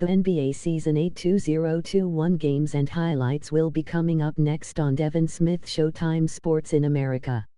The NBA Season 8 2021 games and highlights will be coming up next on Devin Smith Showtime Sports in America.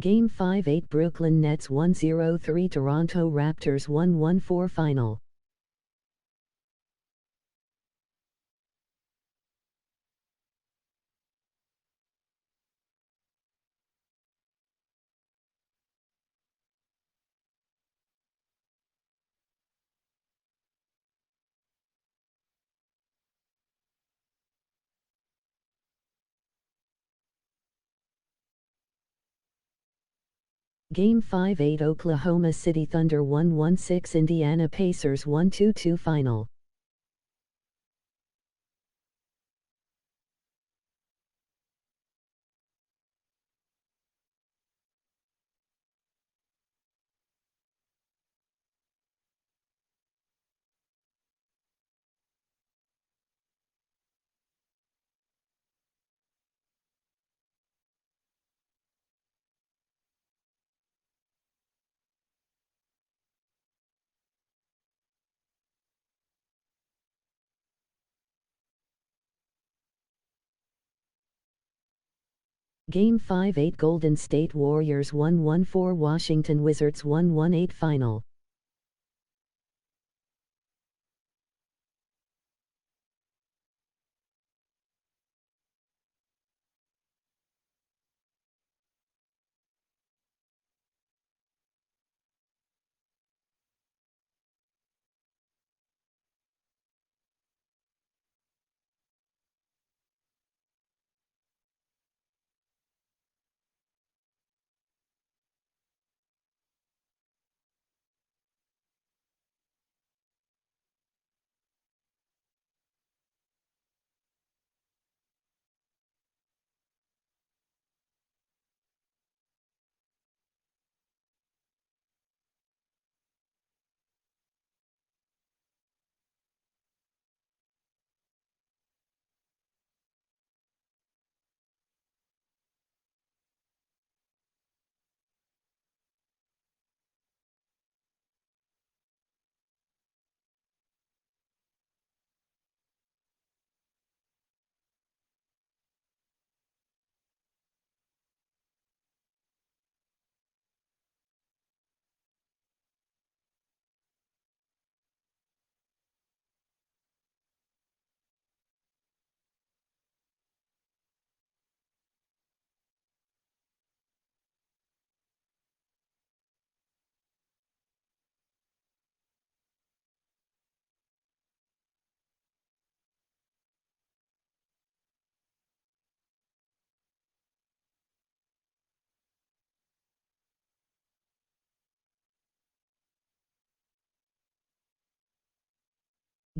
Game 5-8 Brooklyn Nets 1-0-3 Toronto Raptors 1-1-4 Final. Game 5-8 Oklahoma City Thunder 1-1-6 Indiana Pacers 1-2-2 Final. Game 5-8 Golden State Warriors 1-1-4 Washington Wizards 1-1-8 Final.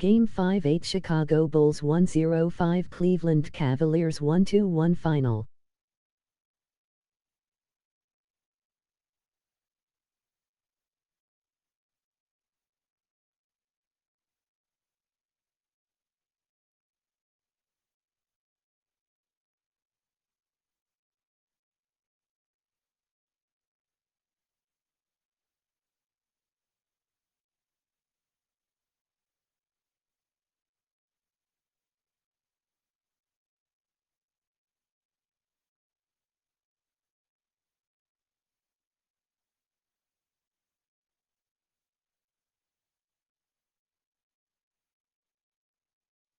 Game 5-8 Chicago Bulls 1-0-5 Cleveland Cavaliers 1-2-1 Final.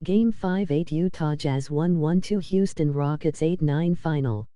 Game 5-8 Utah Jazz 1-1-2 Houston Rockets 8-9 Final.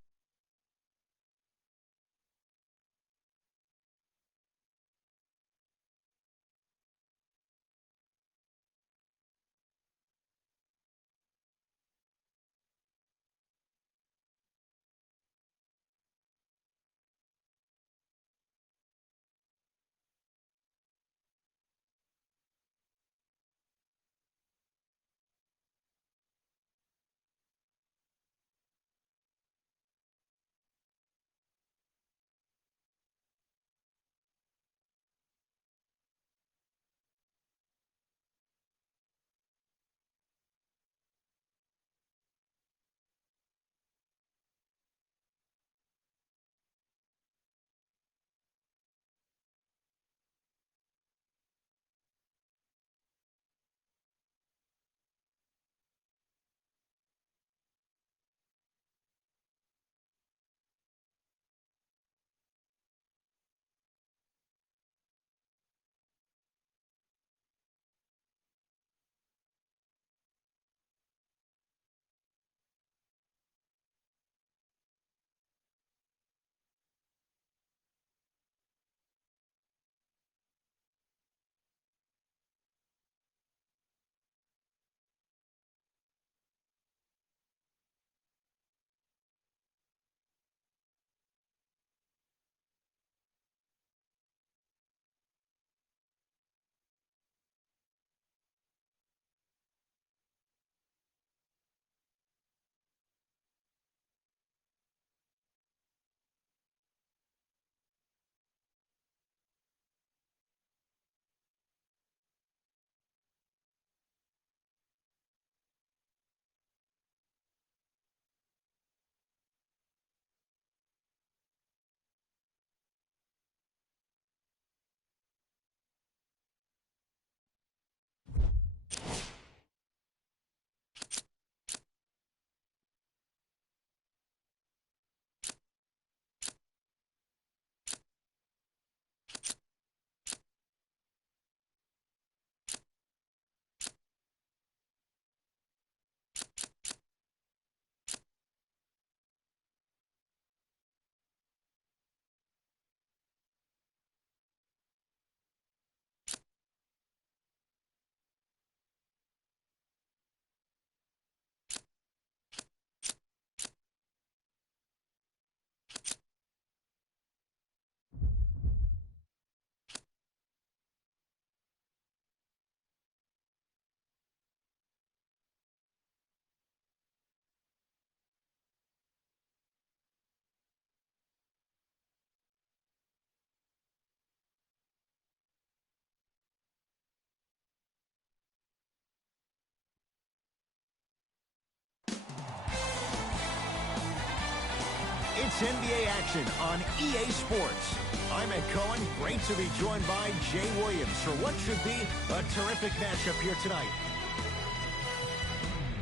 It's NBA action on EA Sports. I'm Ed Cohen. Great to be joined by Jay Williams for what should be a terrific matchup here tonight.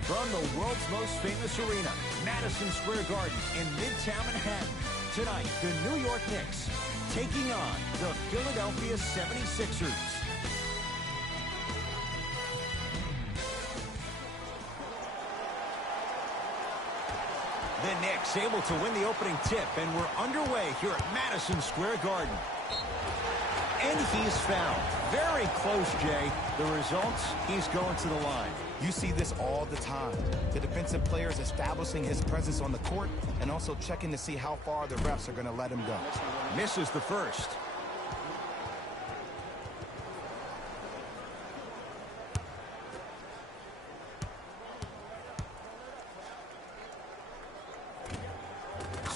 From the world's most famous arena, Madison Square Garden in Midtown Manhattan, tonight the New York Knicks taking on the Philadelphia 76ers. The Knicks able to win the opening tip, and we're underway here at Madison Square Garden. And he's fouled. Very close, Jay. The results, he's going to the line. You see this all the time. The defensive player is establishing his presence on the court and also checking to see how far the refs are going to let him go. Misses the first.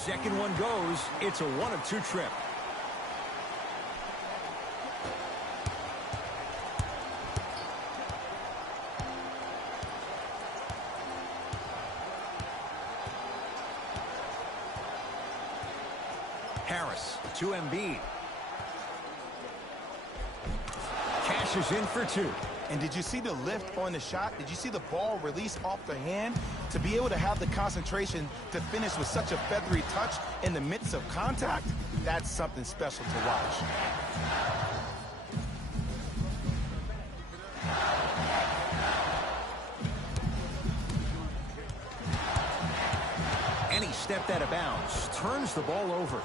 Second one goes. It's a 1-of-2 trip. Harris to Embiid. Cashes in for two. And did you see the lift on the shot? Did you see the ball release off the hand? To be able to have the concentration to finish with such a feathery touch in the midst of contact, that's something special to watch. stepped out of bounds. Turns the ball over.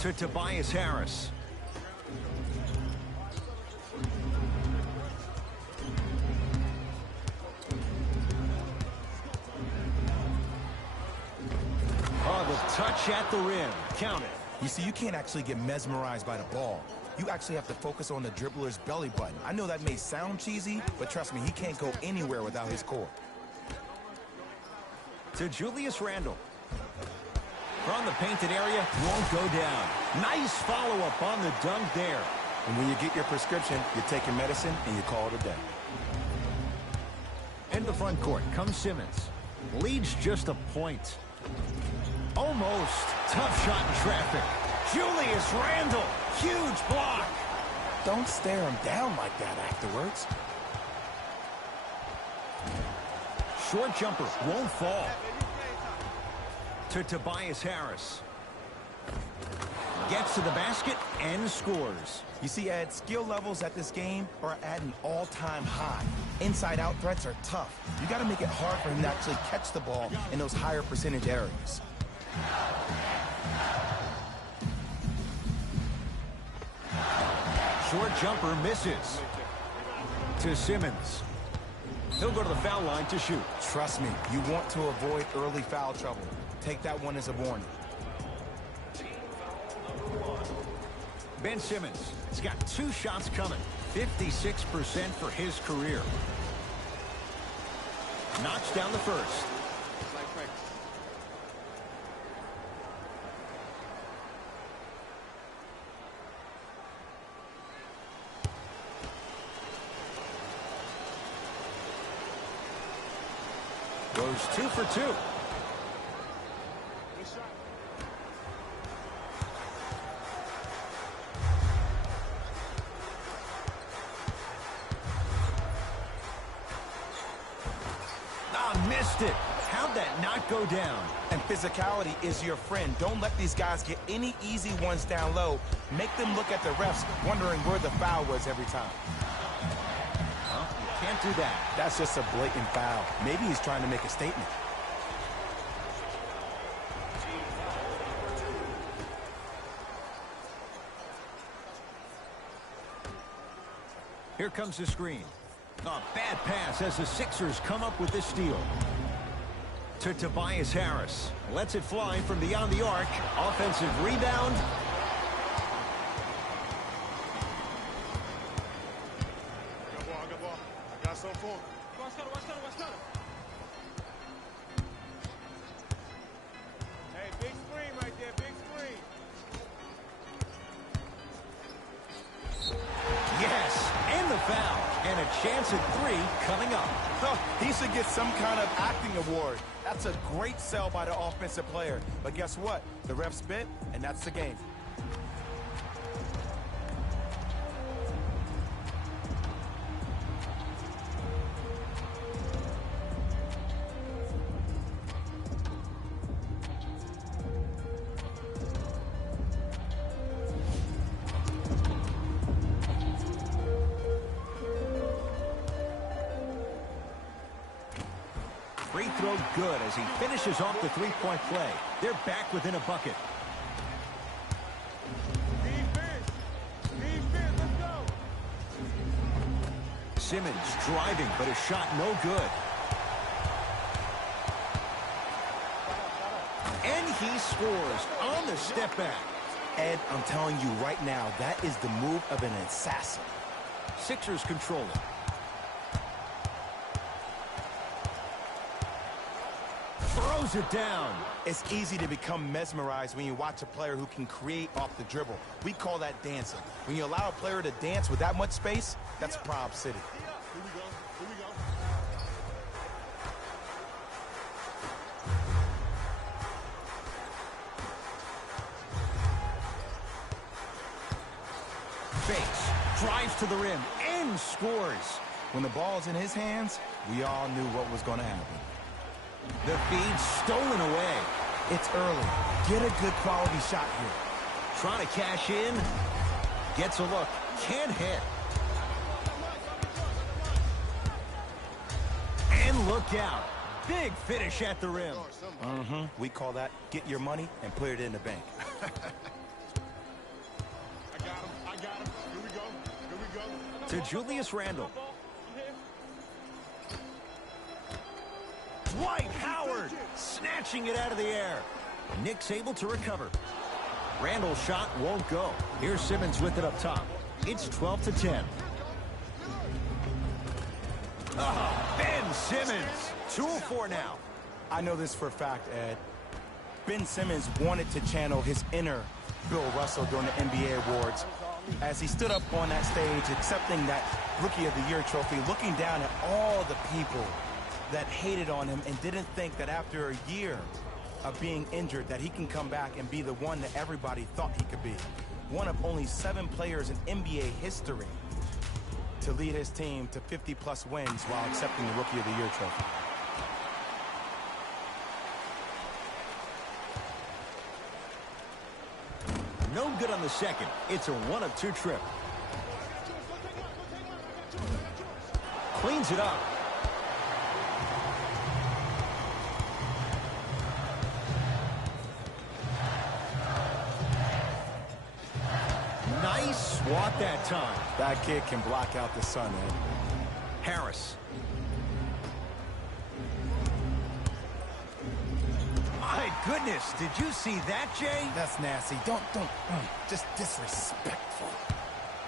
To Tobias Harris. Oh, the touch at the rim. Count it. You see, you can't actually get mesmerized by the ball. You actually have to focus on the dribbler's belly button. I know that may sound cheesy, but trust me, he can't go anywhere without his core. To Julius Randle. From the painted area, won't go down. Nice follow-up on the dunk there. And when you get your prescription, you take your medicine and you call it a day. In the front court comes Simmons. Leads just a point. Almost. Tough shot in traffic. Julius Randle. Huge block. Don't stare him down like that afterwards. Short jumper won't fall. To Tobias Harris. Gets to the basket and scores. You see, Ed, skill levels at this game are at an all-time high. Inside-out threats are tough. You got to make it hard for him to actually catch the ball in those higher percentage areas. Short jumper misses. To Simmons. He'll go to the foul line to shoot. Trust me, you want to avoid early foul trouble. Take that one as a warning. Ben Simmons has got 2 shots coming. 56% for his career. Knocks down the first. Goes 2 for 2. Missed it. How'd that not go down? And physicality is your friend. Don't let these guys get any easy ones down low. Make them look at the refs, wondering where the foul was every time. Well, you can't do that. That's just a blatant foul. Maybe he's trying to make a statement. Here comes the screen. A bad pass as the Sixers come up with this steal. To Tobias Harris. Lets it fly from beyond the arc. Offensive rebound. Good ball. I got some for him. Watch out. Hey, big screen right there, big screen. Yes, and the foul. And a chance at 3 coming up. He should get some kind of acting award. That's a great sell by the offensive player. But guess what? The refs bit, and that's the game. Free throw good as he finishes off the three-point play. They're back within a bucket. Defense, let's go. Simmons driving, but a shot no good. And he scores on the step back. Ed, I'm telling you right now, that is the move of an assassin. Sixers control it. Throws it down. It's easy to become mesmerized when you watch a player who can create off the dribble. We call that dancing. When you allow a player to dance with that much space, that's Prob City. Here we go. Fakes, Drives to the rim and scores. when the ball's in his hands, we all knew what was going to happen. The feed stolen away. It's early. Get a good quality shot here. Trying to cash in. Gets a look. Can't hit. And look out. Big finish at the rim. We call that get your money and put it in the bank. I got him. Here we go. To Julius Randle. Dwight Howard snatching it out of the air. Knicks able to recover. Randle's shot won't go. Here's Simmons with it up top. It's 12-10. Ben Simmons. 2-4 now. I know this for a fact, Ed. Ben Simmons wanted to channel his inner Bill Russell during the NBA awards as he stood up on that stage accepting that Rookie of the Year trophy, looking down at all the people that hated on him and didn't think that after a year of being injured that he can come back and be the one that everybody thought he could be. One of only 7 players in NBA history to lead his team to 50-plus wins while accepting the Rookie of the Year trophy. No good on the second. It's a 1-of-2 trip. Cleans it up. Nice swat that time. That kid can block out the sun, Ed. Harris. My goodness, did you see that, Jay? That's nasty. Just disrespectful.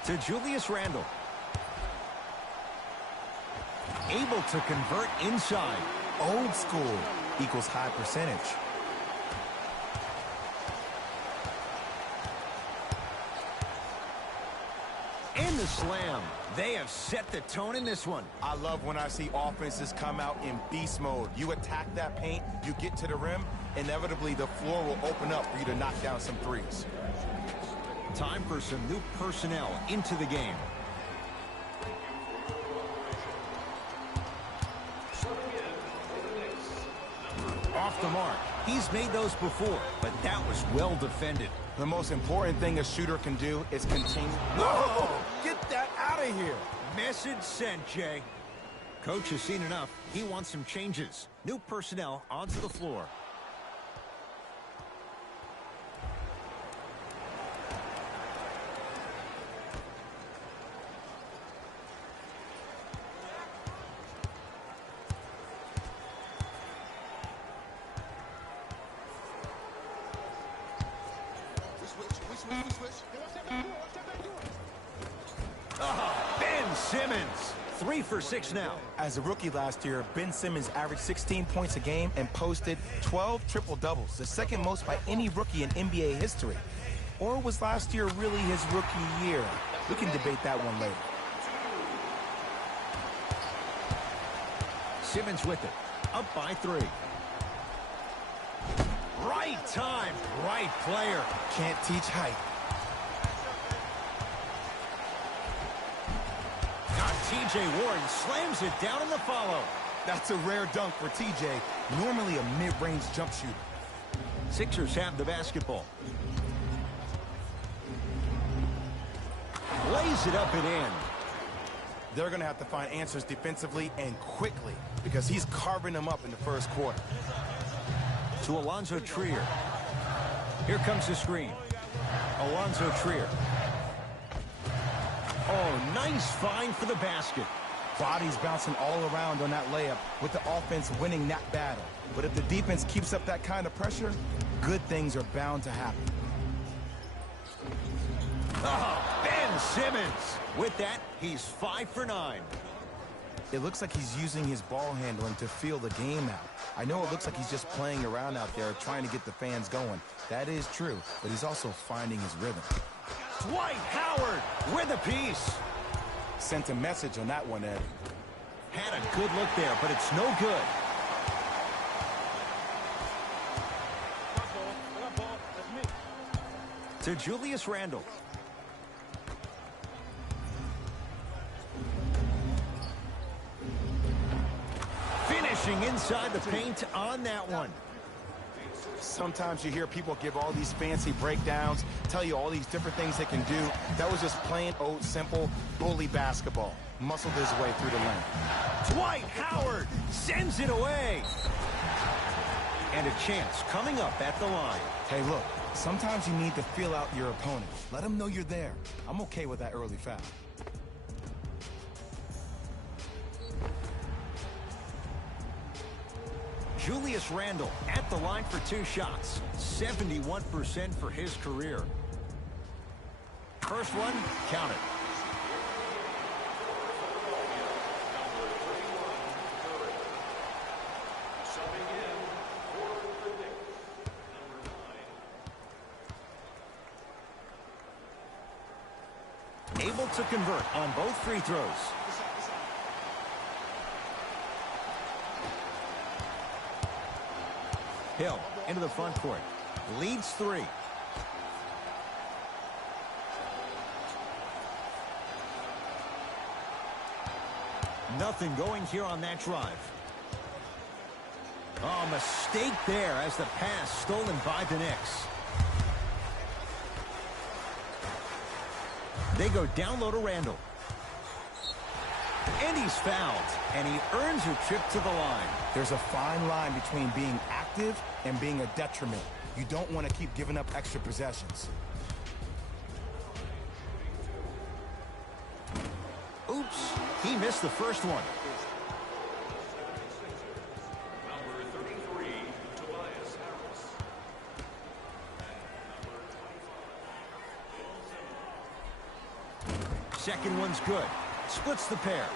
To Julius Randle. Able to convert inside. Old school equals high percentage. And the slam. They have set the tone in this one. I love when I see offenses come out in beast mode. You attack that paint, you get to the rim, inevitably the floor will open up for you to knock down some threes. Time for some new personnel into the game. Off the mark. He's made those before, but that was well defended. The most important thing a shooter can do is continue. Whoa! Get that out of here! Message sent, Jay. Coach has seen enough. He wants some changes. New personnel onto the floor. Ben Simmons, 3 for 6 now. As a rookie last year, Ben Simmons averaged 16 points a game and posted 12 triple-doubles, the second most by any rookie in NBA history. Or was last year really his rookie year? We can debate that one later. Simmons with it, up by 3. Right time, right player. Can't teach height. T.J. Warren slams it down in the follow. That's a rare dunk for T.J., normally a mid-range jump shooter. Sixers have the basketball. Lays it up and in. They're going to have to find answers defensively and quickly because he's carving them up in the first quarter. To Alonzo Trier. Here comes the screen. Alonzo Trier. Oh, nice find for the basket. Bodies bouncing all around on that layup with the offense winning that battle. But if the defense keeps up that kind of pressure, good things are bound to happen. Oh, Ben Simmons. With that, he's 5 for 9. It looks like he's using his ball handling to feel the game out. I know it looks like he's just playing around out there trying to get the fans going. That is true, but he's also finding his rhythm. Dwight Howard with a piece. Sent a message on that one, Ed. Had a good look there, but it's no good. To Julius Randle. Finishing inside the paint on that one. Sometimes you hear people give all these fancy breakdowns, tell you all these different things they can do. That was just plain old simple bully basketball. Muscled his way through the lane. Dwight Howard sends it away. And a chance coming up at the line. Hey, look, sometimes you need to feel out your opponent. Let them know you're there. I'm okay with that early foul. Julius Randle at the line for 2 shots. 71% for his career. First one, count it. Able to convert on both free throws. Hill into the front court. Leads 3. Nothing going here on that drive. Oh, mistake there as the pass stolen by the Knicks. They go down low to Randle. And he's fouled. And he earns a trip to the line. There's a fine line between being active and being a detriment. You don't want to keep giving up extra possessions. Oops, he missed the first one. Second one's good. Splits the pair.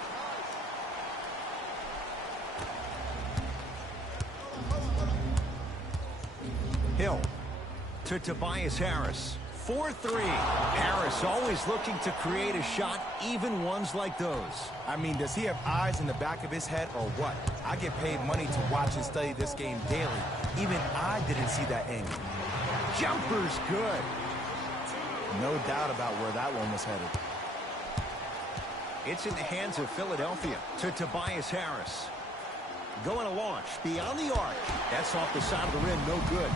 Hill to Tobias Harris. 4-3. Harris always looking to create a shot, even ones like those. I mean, does he have eyes in the back of his head or what? I get paid money to watch and study this game daily. Even I didn't see that angle. Jumper's good. No doubt about where that one was headed. It's in the hands of Philadelphia to Tobias Harris. Going to launch beyond the arc. That's off the side of the rim, no good.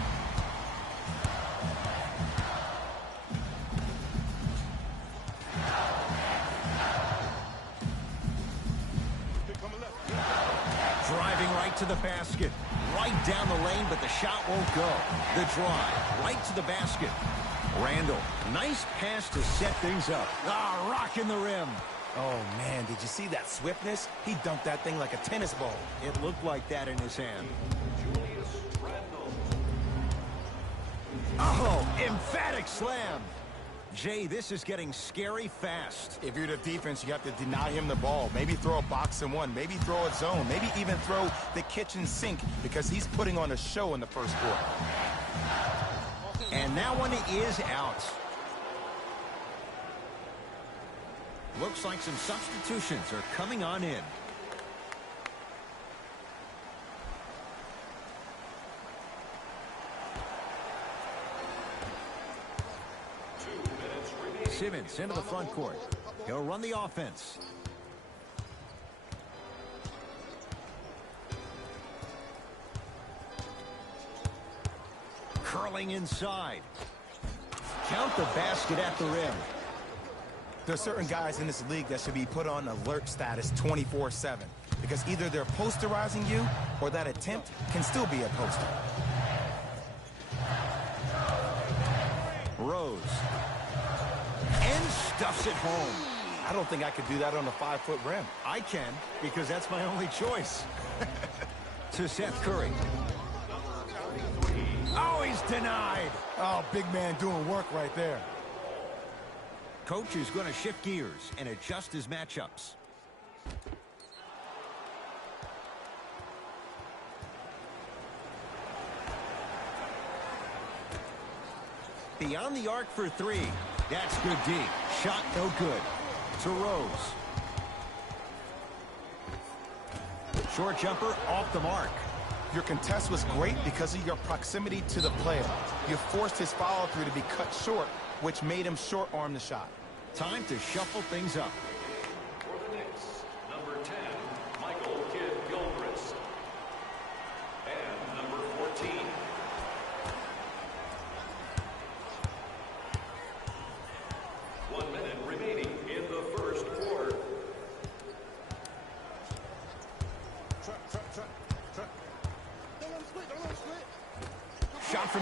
Driving right to the basket. Right down the lane, but the shot won't go. The drive right to the basket. Randle, nice pass to set things up. Ah, rocking the rim. Oh, man, did you see that swiftness? He dunked that thing like a tennis ball. It looked like that in his hand. Oh, emphatic slam. Jay, this is getting scary fast. If you're the defense, you have to deny him the ball. Maybe throw a box and one. Maybe throw a zone. Maybe even throw the kitchen sink because he's putting on a show in the first quarter. And that one is out. Looks like some substitutions are coming on in. Simmons into the front court. He'll run the offense. Curling inside. Count the basket at the rim. There's certain guys in this league that should be put on alert status 24/7 because either they're posterizing you or that attempt can still be a poster. Rose. And stuffs it home. I don't think I could do that on a 5-foot rim. I can, because that's my only choice. To Seth Curry. Oh, he's denied. Oh, big man doing work right there. Coach is going to shift gears and adjust his matchups. Beyond the arc for 3. That's good D. Shot no good. To Rose. Short jumper off the mark. Your contest was great because of your proximity to the player. You forced his follow-through to be cut short, which made him short-arm the shot. Time to shuffle things up. For the Knicks, number 10, Michael Kidd-Gilchrist. And number 14.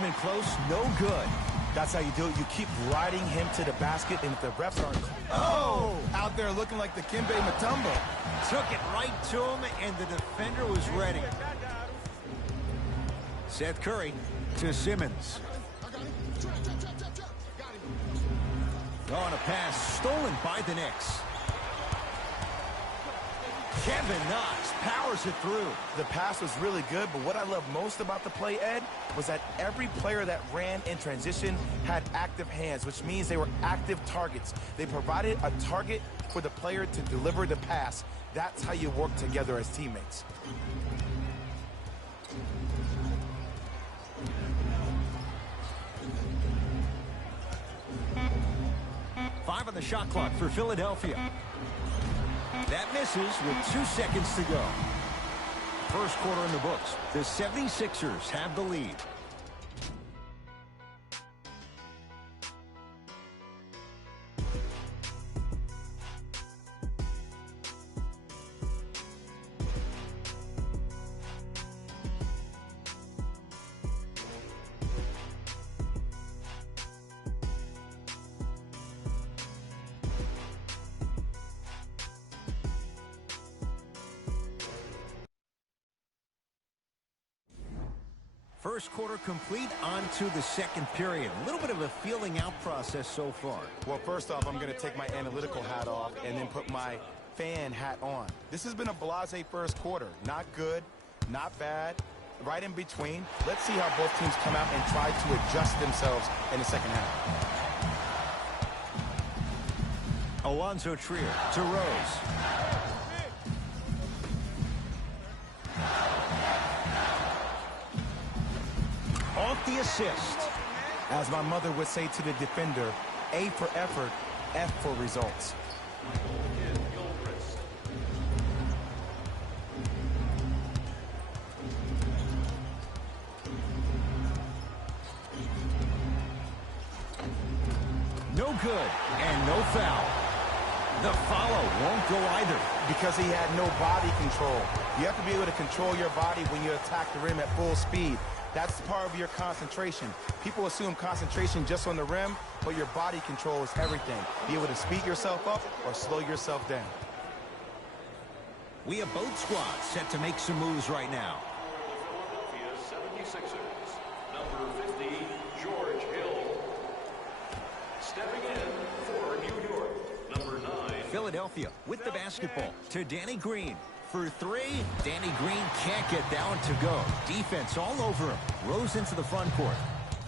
in close, no good. That's how you do it. You keep riding him to the basket, and if the refs aren't... Oh! Out there looking like the Kimbe Mutombo. Took it right to him, and the defender was ready. Seth Curry to Simmons. On a pass stolen by the Knicks. Kevin Knox powers it through. The pass was really good, but what I love most about the play, Ed, was that every player that ran in transition had active hands, which means they were active targets. They provided a target for the player to deliver the pass. That's how you work together as teammates. Five on the shot clock for Philadelphia. That misses with 2 seconds to go. First quarter in the books. The 76ers have the lead. First quarter complete, on to the second period. A little bit of a feeling out process so far. Well, first off, I'm going to take my analytical hat off and then put my fan hat on. This has been a blasé first quarter. Not good, not bad, right in between. Let's see how both teams come out and try to adjust themselves in the second half. Alonzo Trier to Rose. Off the assist. As my mother would say to the defender, A for effort, F for results. No good, and no foul. The follow won't go either. Because he had no body control. You have to be able to control your body when you attack the rim at full speed. That's part of your concentration. People assume concentration just on the rim, but your body control is everything. Be able to speed yourself up or slow yourself down. We have both squads set to make some moves right now. Philadelphia 76ers, number 50, George Hill. Stepping in for New York, number 9. Philadelphia with the basketball to Danny Green. For three, Danny Green can't get that one to go. Defense all over him. Rose into the front court.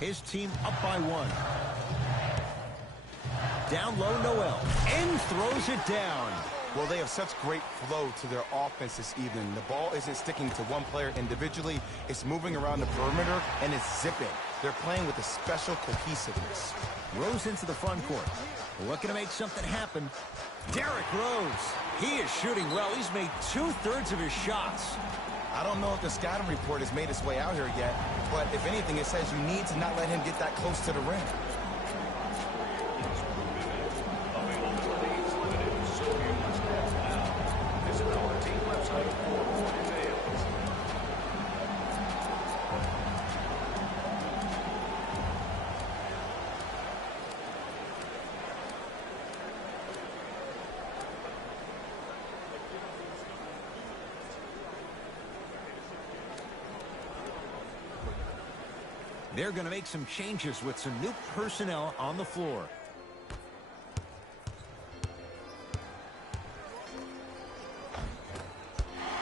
His team up by 1. Down low, Noel. And throws it down. Well, they have such great flow to their offense this evening. The ball isn't sticking to one player individually. It's moving around the perimeter, and it's zipping. They're playing with a special cohesiveness. Rose into the front court. Looking to make something happen. Derrick Rose. He is shooting well. He's made 2/3 of his shots. I don't know if the scouting report has made its way out here yet, but if anything, it says you need to not let him get that close to the rim. Availability is limited, so you must act now. Visit our team website for more details. They're going to make some changes with some new personnel on the floor.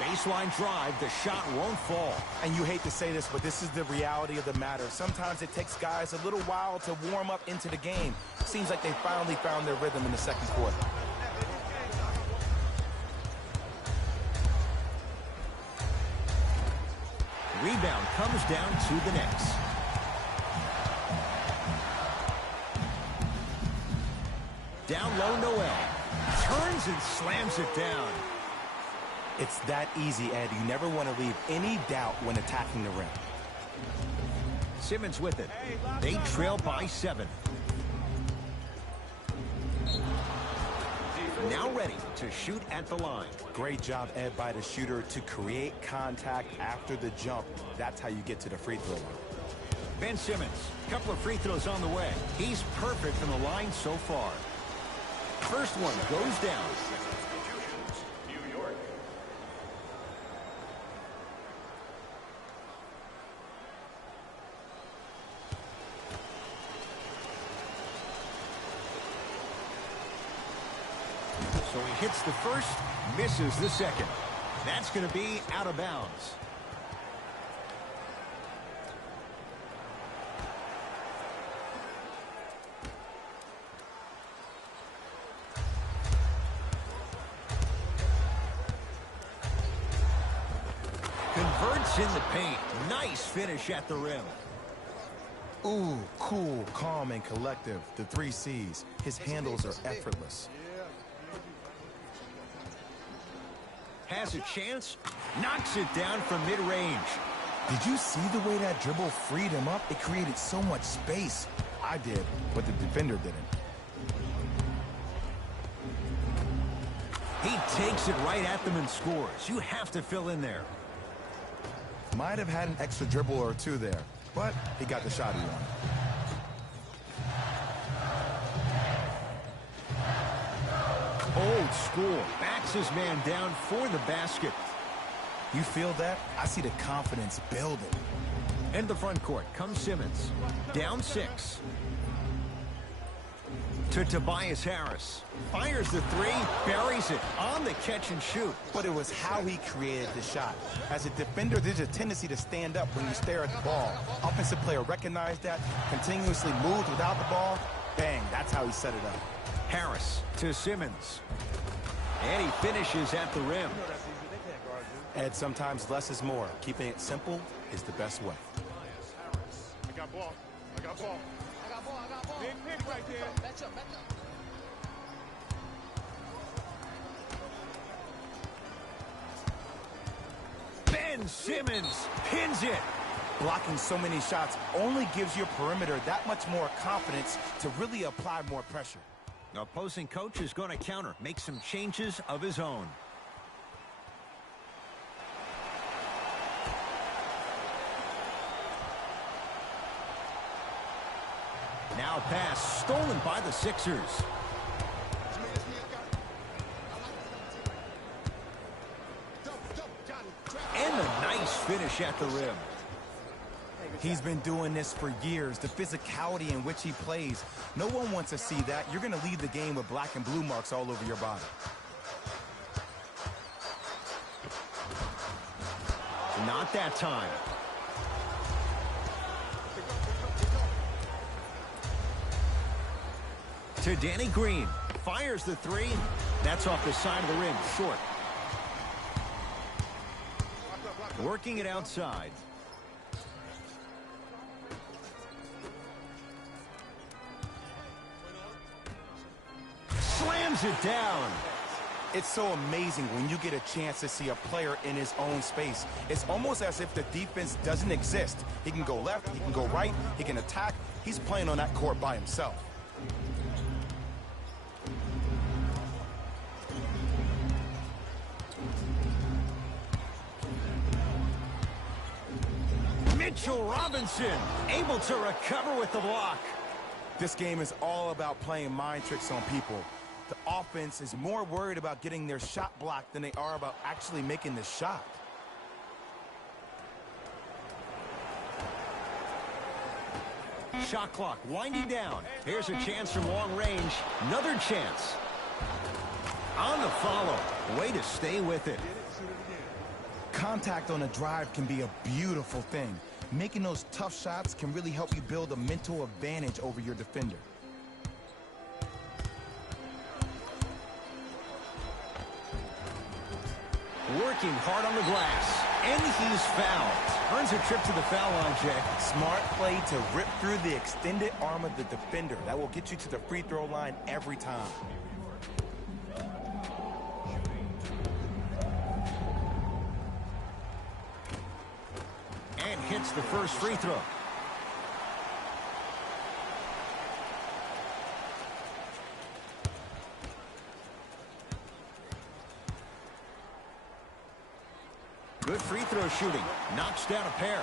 Baseline drive, the shot won't fall. And you hate to say this, but this is the reality of the matter. Sometimes it takes guys a little while to warm up into the game. Seems like they finally found their rhythm in the second quarter. Rebound comes down to the Knicks. Down low, Noel. Turns and slams it down. It's that easy, Ed. You never want to leave any doubt when attacking the rim. Simmons with it. They trail by 7. Now ready to shoot at the line. Great job, Ed, by the shooter to create contact after the jump. That's how you get to the free throw line. Ben Simmons, a couple of free throws on the way. He's perfect from the line so far. First one goes down. New York. So he hits the first, misses the second. That's going to be out of bounds. Converts in the paint. Nice finish at the rim. Ooh, cool, calm, and collective. The 3 C's. His handles are effortless. Has a chance, knocks it down from mid-range. Did you see the way that dribble freed him up? It created so much space. I did, but the defender didn't. He takes it right at them and scores. You have to fill in there. Might have had an extra dribble or 2 there, but he got the shot he wanted. Old school. Backs his man down for the basket. You feel that? I see the confidence building. In the front court comes Simmons. Down 6. To Tobias Harris. Fires the 3, buries it on the catch and shoot. But it was how he created the shot. As a defender, there's a tendency to stand up when you stare at the ball. Offensive player recognized that, continuously moved without the ball. Bang, that's how he set it up. Harris to Simmons. And he finishes at the rim. Ed, sometimes less is more. Keeping it simple is the best way. I got ball. I got ball. I got ball. I got ball. Big pick right there. Match up. Match up. Ben Simmons pins it. Blocking so many shots only gives your perimeter that much more confidence to really apply more pressure. The opposing coach is going to counter, make some changes of his own. Now pass stolen by the Sixers. And a nice finish at the rim. He's been doing this for years. The physicality in which he plays. No one wants to see that. You're going to leave the game with black and blue marks all over your body. Not that time. To Danny Green. Fires the 3. That's off the side of the rim, short. Working it outside. Slams it down. It's so amazing when you get a chance to see a player in his own space. It's almost as if the defense doesn't exist. He can go left, he can go right, he can attack. He's playing on that court by himself. Mitchell Robinson able to recover with the block. This game is all about playing mind tricks on people. The offense is more worried about getting their shot blocked than they are about actually making the shot. Shot clock winding down. Here's a chance from long range. Another chance. On the follow. Way to stay with it. Contact on a drive can be a beautiful thing. Making those tough shots can really help you build a mental advantage over your defender. Working hard on the glass. And he's fouled. Earns a trip to the foul line, Jay. Smart play to rip through the extended arm of the defender. That will get you to the free throw line every time. And hits the first free throw. Good free throw shooting. Knocks down a pair.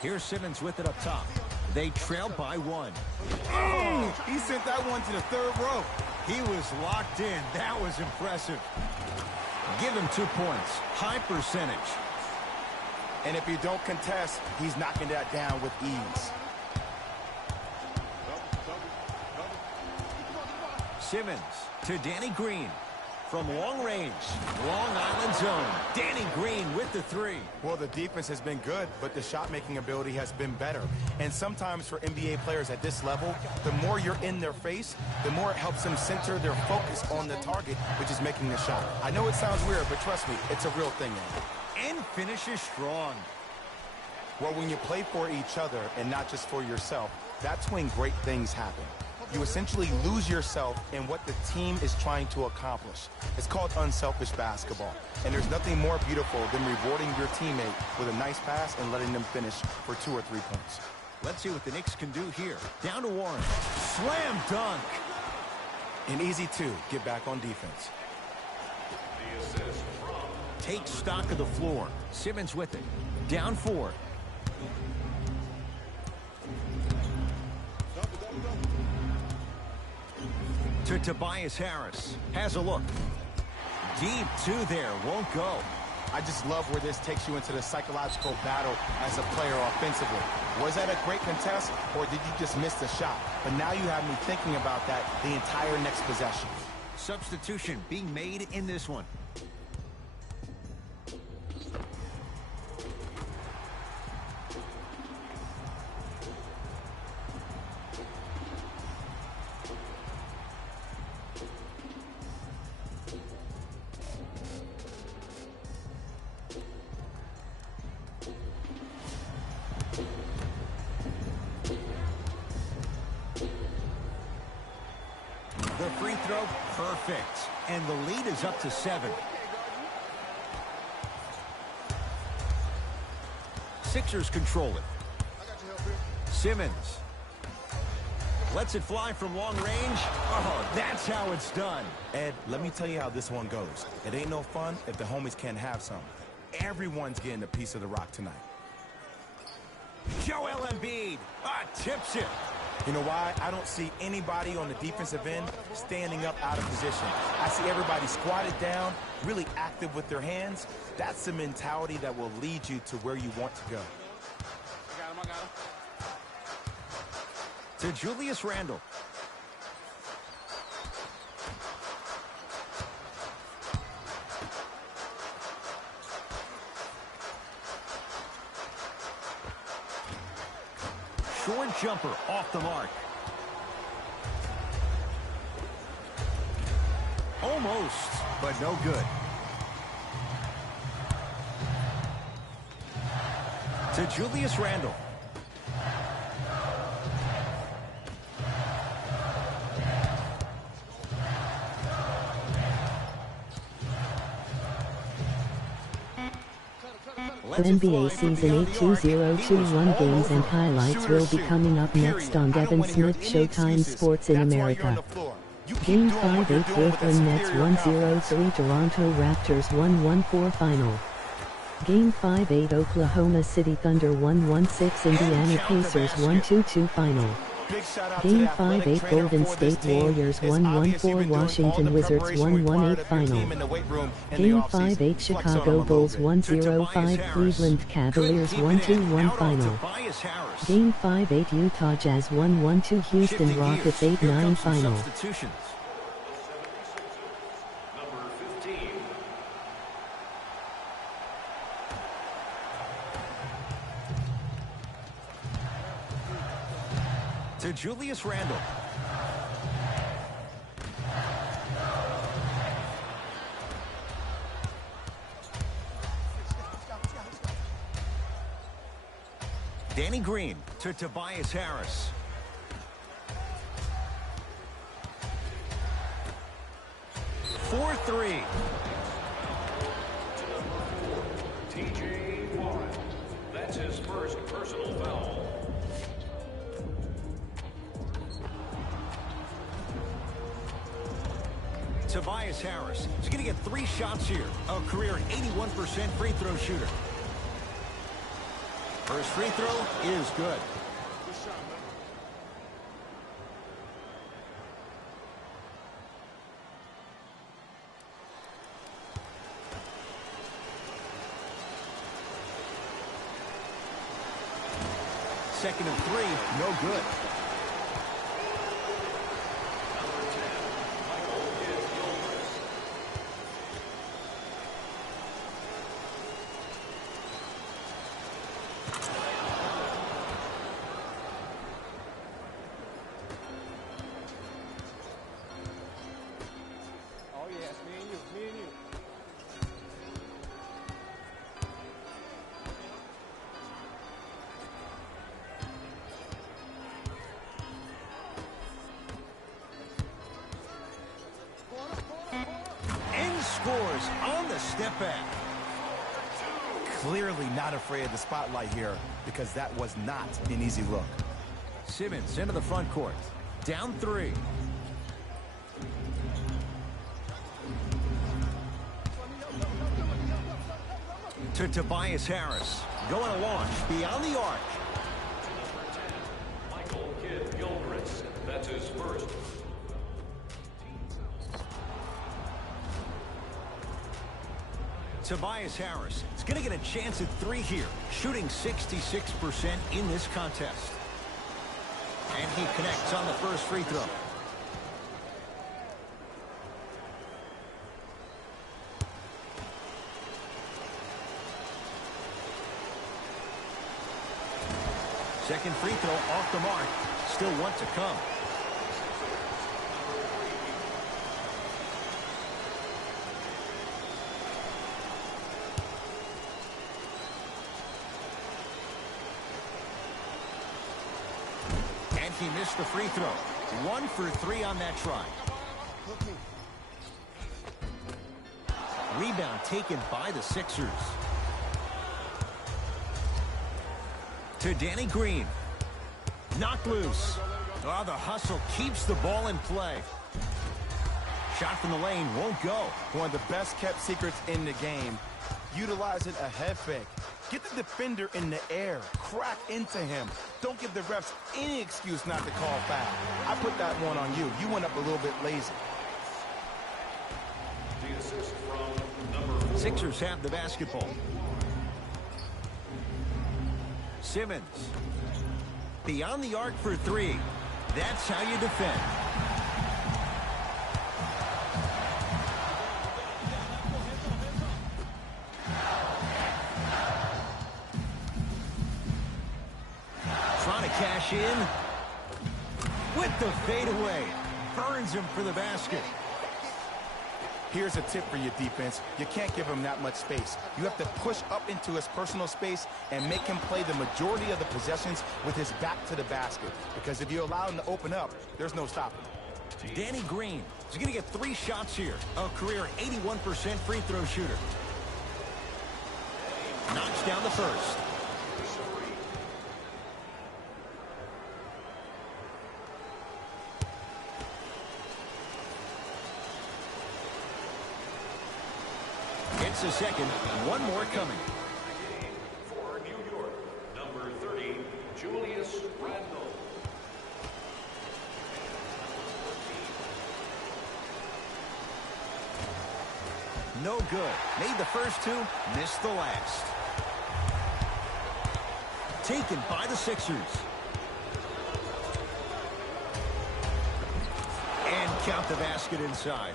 Here's Simmons with it up top. They trail by 1. Oh, he sent that one to the third row. He was locked in. That was impressive. Give him 2 points. High percentage. And if you don't contest, he's knocking that down with ease. Simmons to Danny Green. From long range, Long Island zone. Danny Green with the 3. Well, the defense has been good, but the shot-making ability has been better. And sometimes for NBA players at this level, the more you're in their face, the more it helps them center their focus on the target, which is making the shot. I know it sounds weird, but trust me, it's a real thing. And finishes strong. Well, when you play for each other and not just for yourself, that's when great things happen. You essentially lose yourself in what the team is trying to accomplish. It's called unselfish basketball. And there's nothing more beautiful than rewarding your teammate with a nice pass and letting them finish for 2 or 3 points. Let's see what the Knicks can do here. Down to Warren. Slam dunk. And easy, too. Get back on defense. The assist from Take stock of the floor. Simmons with it. Down 4. To Tobias Harris. Has a look. Deep 2 there. Won't go. I just love where this takes you into the psychological battle as a player offensively. Was that a great contest, or did you just miss the shot? But now you have me thinking about that the entire next possession. Substitution being made in this one. The free throw, perfect. And the lead is up to 7. Sixers control it. Simmons. Lets it fly from long range. Oh, that's how it's done. Ed, let me tell you how this one goes. It ain't no fun if the homies can't have some. Everyone's getting a piece of the rock tonight. Joel Embiid tips it. You know why? I don't see anybody on the defensive end standing up out of position. I see everybody squatted down, really active with their hands. That's the mentality that will lead you to where you want to go. I got him. To Julius Randle. Short jumper off the mark. Almost, but no good. To Julius Randle. The NBA Season 8 2021 games and highlights will be coming up next on Devin Smith Showtime Sports in America. Game 5-8 Brooklyn Nets 1-0-3 Toronto Raptors 1-1-4 final. Game 5-8 Oklahoma City Thunder 1-1-6 Indiana Pacers 1-2-2 final. Game 5-8 Golden State Warriors 1-1-4 Washington Wizards 1-1-8 final. Game 5-8 Chicago Bulls 1-0-5 Cleveland Cavaliers 1-2-1 final. Game 5-8 Utah Jazz 1-1-2 Houston Rockets 8-9 final. number 15. To Julius Randle. Danny Green to Tobias Harris. For 3. T.J. Warren. That's his first personal foul. Tobias Harris is going to get 3 shots here. A career 81% free throw shooter. First free throw is good. Good shot, man. Second and 3, no good. Number 10, Michael Gilchrist. Oh, yeah, it's me and you, me and you. And scores on the step back. Clearly not afraid of the spotlight here because that was not an easy look. Simmons into the front court. Down 3. To Tobias Harris. Going to launch beyond the arc. Number 10, Michael Gilchrist. That's his first. Tobias Harris is going to get a chance at 3 here, shooting 66% in this contest. And he connects on the first free throw. Second free throw off the mark. Still one to come. And he missed the free throw. 1 for 3 on that try. Rebound taken by the Sixers. To Danny Green. Knocked loose. Oh, the hustle keeps the ball in play. Shot from the lane won't go. One of the best kept secrets in the game. Utilizing a head fake. Get the defender in the air. Crack into him. Don't give the refs any excuse not to call foul. I put that one on you. You went up a little bit lazy. The assist from number 4. Sixers have the basketball. Simmons. Beyond the arc for 3. That's how you defend. Trying to cash in. With the fadeaway. Burns him for the basket. Here's a tip for your defense. You can't give him that much space. You have to push up into his personal space and make him play the majority of the possessions with his back to the basket. Because if you allow him to open up, there's no stopping him. Danny Green is going to get 3 shots here. A career 81% free throw shooter. Knocks down the first. It's a second. One more coming. For New York, number 30, Julius Randle. No good. Made the first 2, missed the last. Taken by the Sixers. And count the basket inside.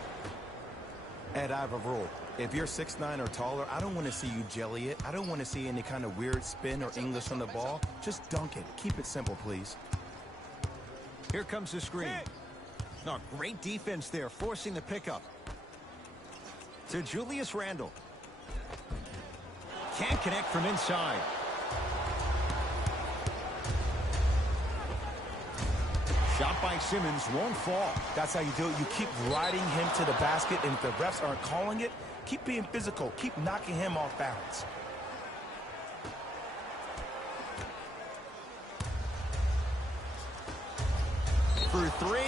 Ed, I have a rule. If you're 6'9" or taller, I don't want to see you jelly it. I don't want to see any kind of weird spin or English on the ball. Just dunk it. Keep it simple, please. Here comes the screen. Oh, great defense there, forcing the pickup. To Julius Randle. Can't connect from inside. Shot by Simmons won't fall. That's how you do it. You keep riding him to the basket, and if the refs aren't calling it, keep being physical. Keep knocking him off balance. For 3.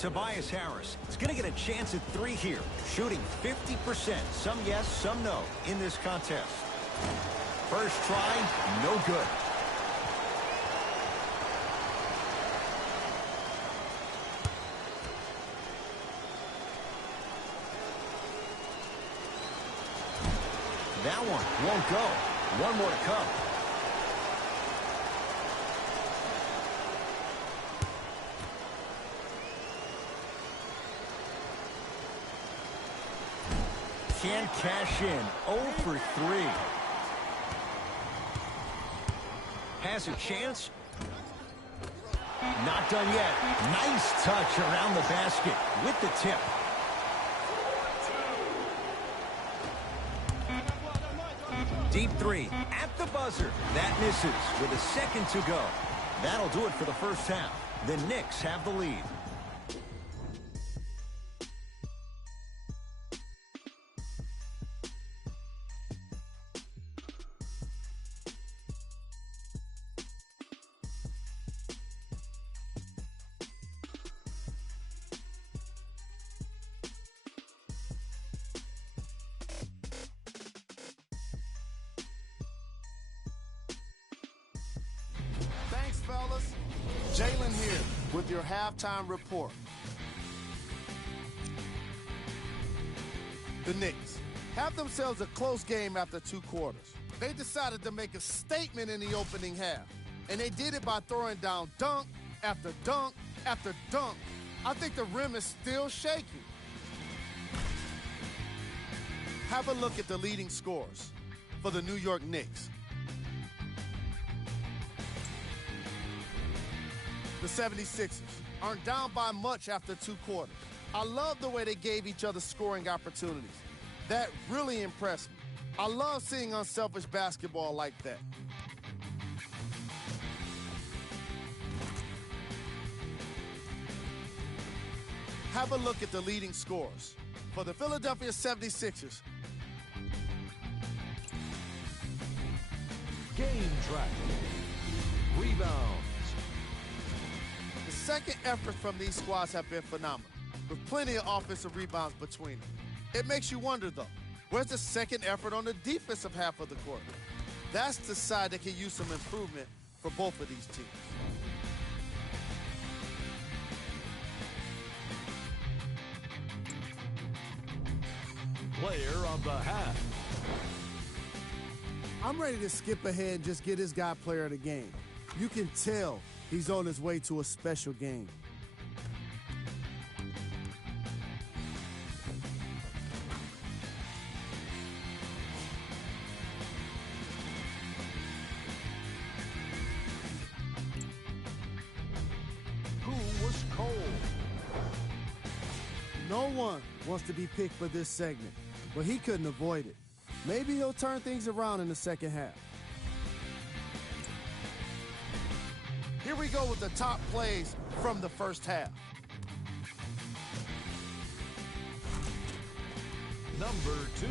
Tobias Harris is going to get a chance at 3 here, shooting 50%, some yes, some no, in this contest. First try, no good. That one won't go. One more to come. Can't cash in. 0 for 3. Has a chance. Not done yet. Nice touch around the basket with the tip. Deep 3 at the buzzer. That misses with a second to go. That'll do it for the first half. The Knicks have the lead. Thanks, fellas. Jalen here with your halftime report. The Knicks have themselves a close game after 2 quarters. They decided to make a statement in the opening half, and they did it by throwing down dunk after dunk after dunk. I think the rim is still shaking. Have a look at the leading scores for the New York Knicks. The 76ers aren't down by much after 2 quarters. I love the way they gave each other scoring opportunities. That really impressed me. I love seeing unselfish basketball like that. Have a look at the leading scores for the Philadelphia 76ers. Game track. Rebounds. The second efforts from these squads have been phenomenal, with plenty of offensive rebounds between them. It makes you wonder, though, where's the second effort on the defensive half of the court? That's the side that can use some improvement for both of these teams. Player of the half. I'm ready to skip ahead and just get this guy player of the game. You can tell he's on his way to a special game. Who was cold? No one wants to be picked for this segment, but he couldn't avoid it. Maybe he'll turn things around in the second half. Here we go with the top plays from the first half. Number 2.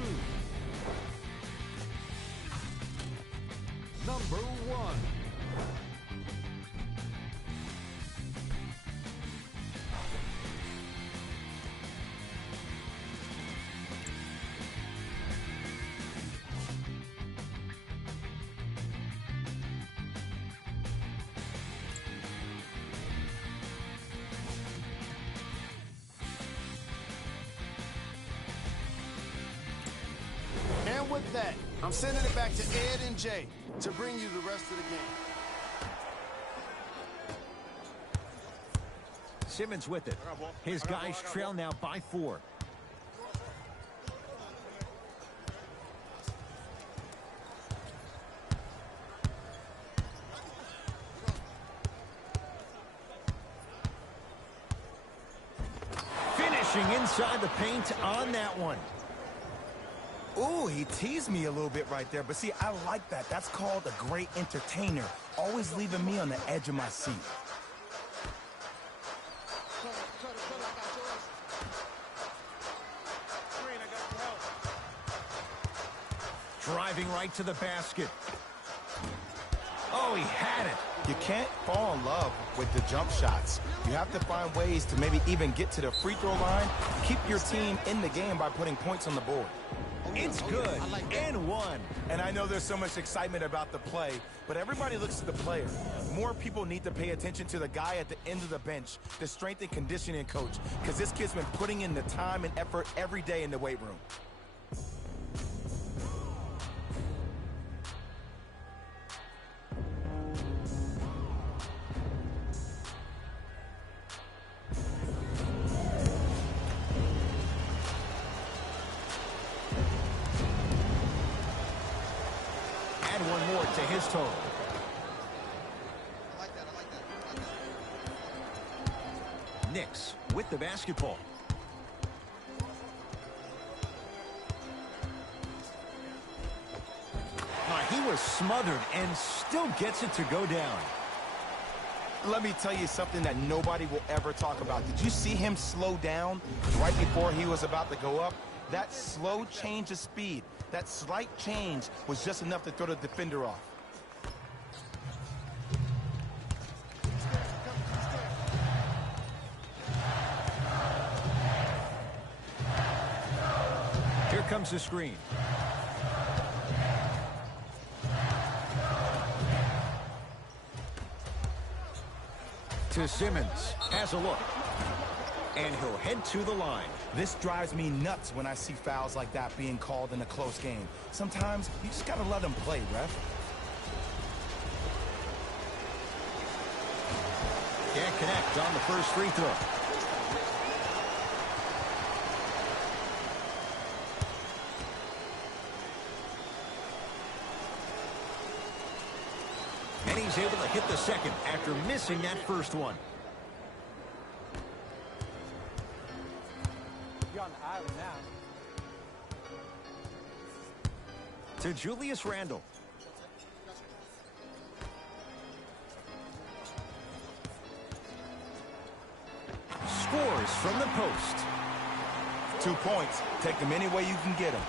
Number 1. And with that, I'm sending it back to Ed and Jay to bring you the rest of the game. Simmons with it. His guys trail now by 4. Finishing inside the paint on that one. Ooh, he teased me a little bit right there. But see, I like that. That's called a great entertainer. Always leaving me on the edge of my seat. Driving right to the basket. Oh, he had it. You can't fall in love with the jump shots. You have to find ways to maybe even get to the free throw line. Keep your team in the game by putting points on the board. It's good, and one. And I know there's so much excitement about the play, but everybody looks at the player. More people need to pay attention to the guy at the end of the bench, the strength and conditioning coach, because this kid's been putting in the time and effort every day in the weight room. One more to his total. I like that. Knicks with the basketball. He was smothered and still gets it to go down. Let me tell you something that nobody will ever talk about. Did you see him slow down right before he was about to go up? That slow change of speed, that slight change was just enough to throw the defender off. Here comes the screen. To Simmons. Has a look. And he'll head to the line. This drives me nuts when I see fouls like that being called in a close game. Sometimes you just gotta let them play, ref. Can't connect on the first free throw. And he's able to hit the second after missing that first one. You're on the island now. To Julius Randle. Scores from the post. 2 points. Take them any way you can get them.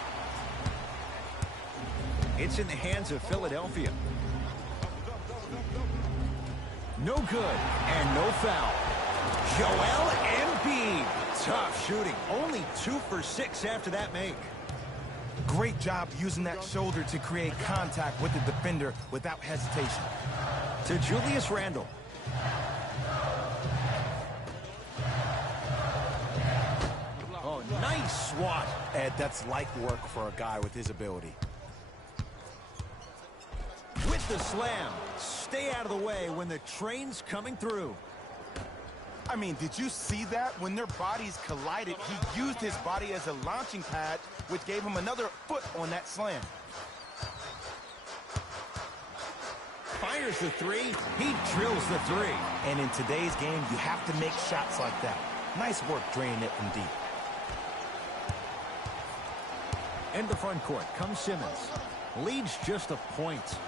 It's in the hands of Philadelphia. No good and no foul. Joel Embiid. Tough shooting. Only 2 for 6 after that make. Great job using that shoulder to create contact with the defender without hesitation. To Julius Randle. Oh, nice swat. Ed, that's light work for a guy with his ability. With the slam. Stay out of the way when the train's coming through. I mean, did you see that? When their bodies collided, he used his body as a launching pad, which gave him another foot on that slam. Fires the three. He drills the three. And in today's game, you have to make shots like that. Nice work draining it from deep. In the front court comes Simmons. Leads just a point.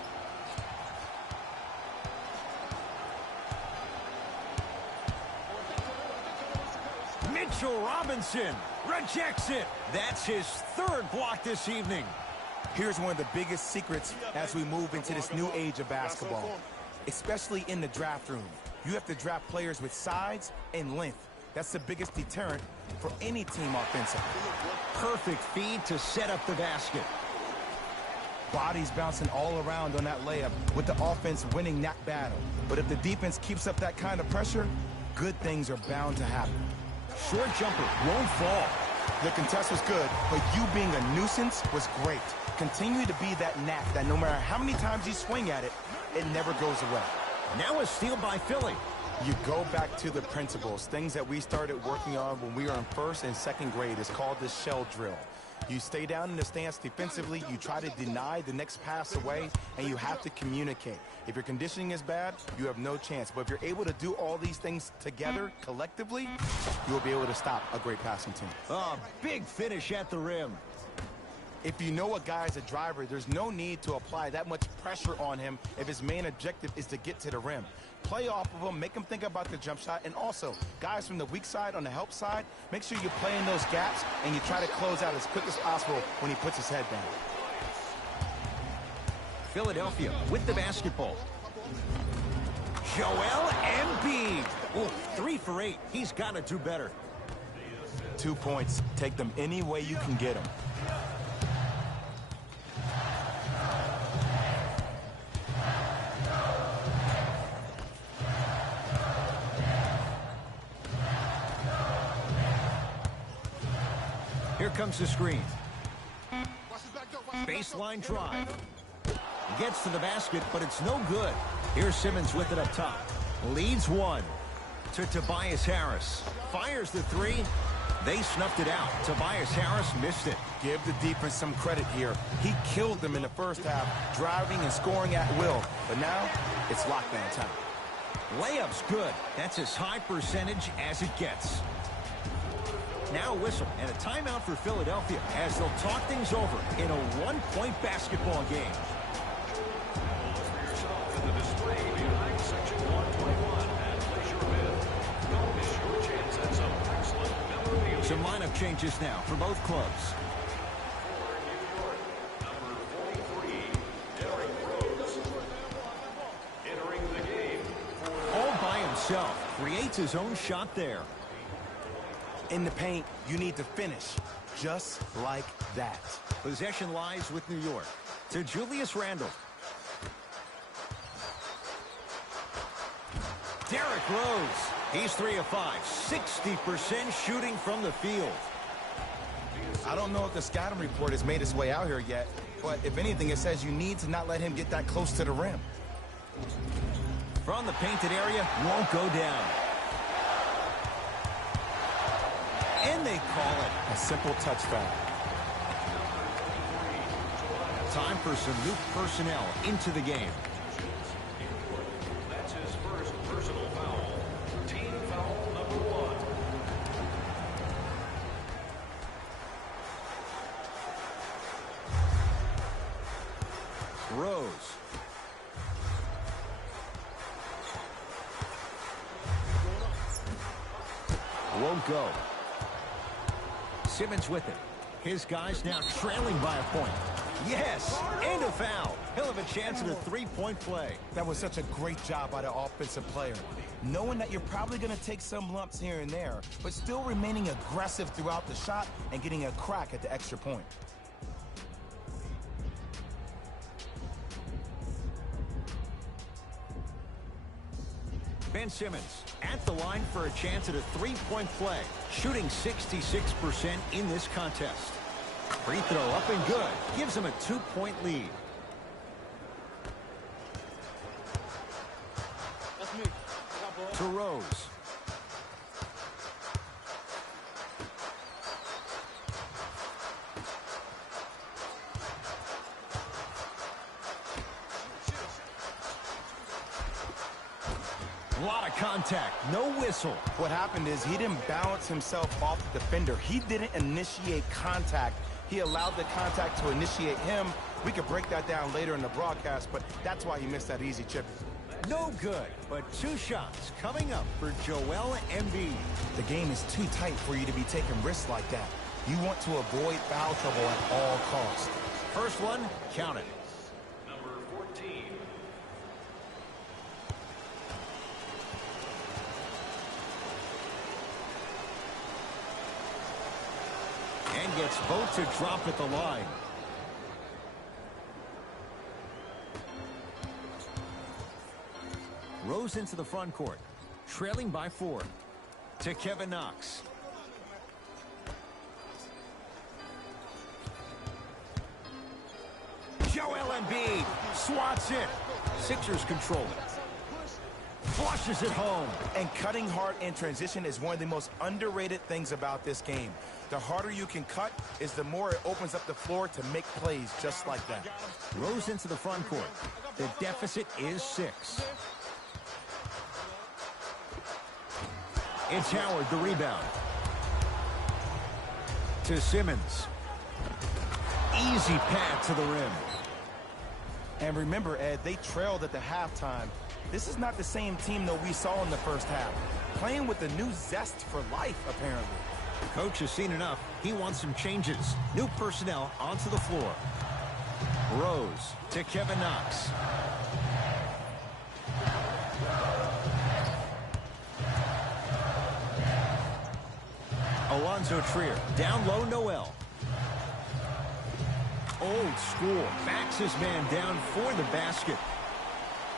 Mitchell Robinson rejects it. That's his 3rd block this evening. Here's one of the biggest secrets as we move into this new age of basketball, especially in the draft room. You have to draft players with size and length. That's the biggest deterrent for any team offensively. Perfect feed to set up the basket. Bodies bouncing all around on that layup with the offense winning that battle. But if the defense keeps up that kind of pressure, good things are bound to happen. Short jumper won't fall. The contest was good, but you being a nuisance was great. Continue to be that knack that no matter how many times you swing at it, it never goes away. Now a steal by Philly. You go back to the principles, things that we started working on when we were in 1st and 2nd grade. It's called the shell drill. You stay down in the stance defensively, you try to deny the next pass away, and you have to communicate. If your conditioning is bad, you have no chance. But if you're able to do all these things together, collectively, you will be able to stop a great passing team. A big finish at the rim. If you know a guy is a driver, there's no need to apply that much pressure on him if his main objective is to get to the rim. Play off of him, make him think about the jump shot, and also, guys from the weak side on the help side, make sure you play in those gaps and you try to close out as quick as possible when he puts his head down. Philadelphia with the basketball. Joel Embiid. Ooh, 3 for 8. He's got to do better. 2 points. Take them any way you can get them. Here comes the screen. Baseline drive. Gets to the basket, but it's no good. Here's Simmons with it up top. Leads one to Tobias Harris. Fires the 3. They snuffed it out. Tobias Harris missed it. Give the defense some credit here. He killed them in the first half, driving and scoring at will. But now, it's lockdown time. Layup's good. That's as high percentage as it gets. Now a whistle and a timeout for Philadelphia as they'll talk things over in a 1-point basketball game. In the display behind section 121 at Leisure Bid. Don't miss your chance at some excellent memorabilia. Some lineup changes now for both clubs. For New York, number 43, Derrick Rose. Entering the game All by himself. Creates his own shot there. In the paint, you need to finish just like that. Possession lies with New York. To Julius Randle. Derrick Rose. He's 3 of 5. 60% shooting from the field. I don't know if the scouting report has made its way out here yet, but if anything, it says you need to not let him get that close to the rim. From the painted area, won't go down. And they call it a simple touch foul. Time for some new personnel into the game. That's his first personal foul. Team foul number 1. Rose. Won't go. Simmons with it. His guys now trailing by a point. Yes, and a foul. He'll have a chance at a 3-point play. That was such a great job by the offensive player. Knowing that you're probably going to take some lumps here and there, but still remaining aggressive throughout the shot and getting a crack at the extra point. Ben Simmons at the line for a chance at a 3-point play, shooting 66% in this contest. Free throw up and good. Gives him a 2-point lead. That's me. I got ball. To Rose. A lot of contact, no whistle. What happened is he didn't balance himself off the defender. He didn't initiate contact. He allowed the contact to initiate him. We could break that down later in the broadcast, but that's why he missed that easy chip. No good, but 2 shots coming up for Joel Embiid. The game is too tight for you to be taking risks like that. You want to avoid foul trouble at all costs. First one, count it. Number 14. And gets both to drop at the line. Rose into the front court, trailing by 4. To Kevin Knox. Joel Embiid swats it. Sixers control it. Flushes it home. And cutting hard in transition is one of the most underrated things about this game. The harder you can cut is the more it opens up the floor to make plays just like that. Rose into the front court. The deficit is 6. It's Howard, the rebound. To Simmons. Easy pad to the rim. And remember, Ed, they trailed at the halftime. This is not the same team that we saw in the first half. Playing with a new zest for life, apparently. Coach has seen enough. He wants some changes. New personnel onto the floor. Rose to Kevin Knox. Alonzo Trier, down low, Noel. Old school, backs his man down for the basket.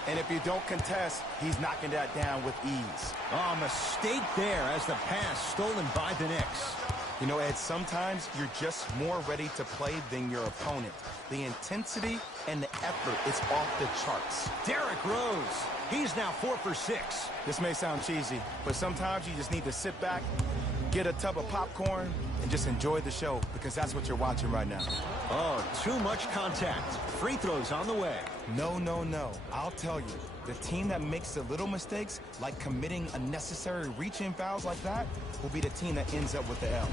And if you don't contest, he's knocking that down with ease. Oh, mistake there as the pass stolen by the Knicks. You know, Ed, sometimes you're just more ready to play than your opponent. The intensity and the effort is off the charts. Derrick Rose, he's now 4 for 6. This may sound cheesy, but sometimes you just need to sit back, get a tub of popcorn, and just enjoy the show, because that's what you're watching right now. Oh, too much contact. Free throws on the way. No, no, no. I'll tell you, the team that makes the little mistakes, like committing unnecessary reach-in fouls like that, will be the team that ends up with the L.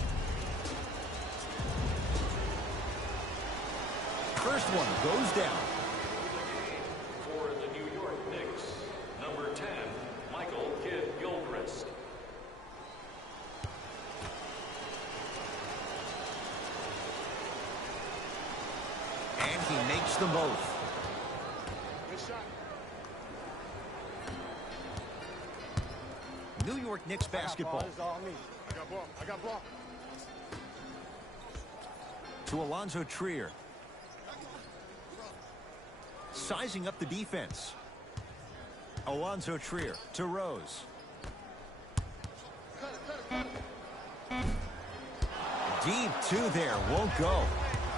First one goes down. For the New York Knicks, number 10, Michael Kidd-Gilchrist. And he makes them both. Good shot. New York Knicks basketball. This is all me. I got ball. I got ball. To Alonzo Trier. Sizing up the defense. Alonzo Trier to Rose. Deep two there, won't go.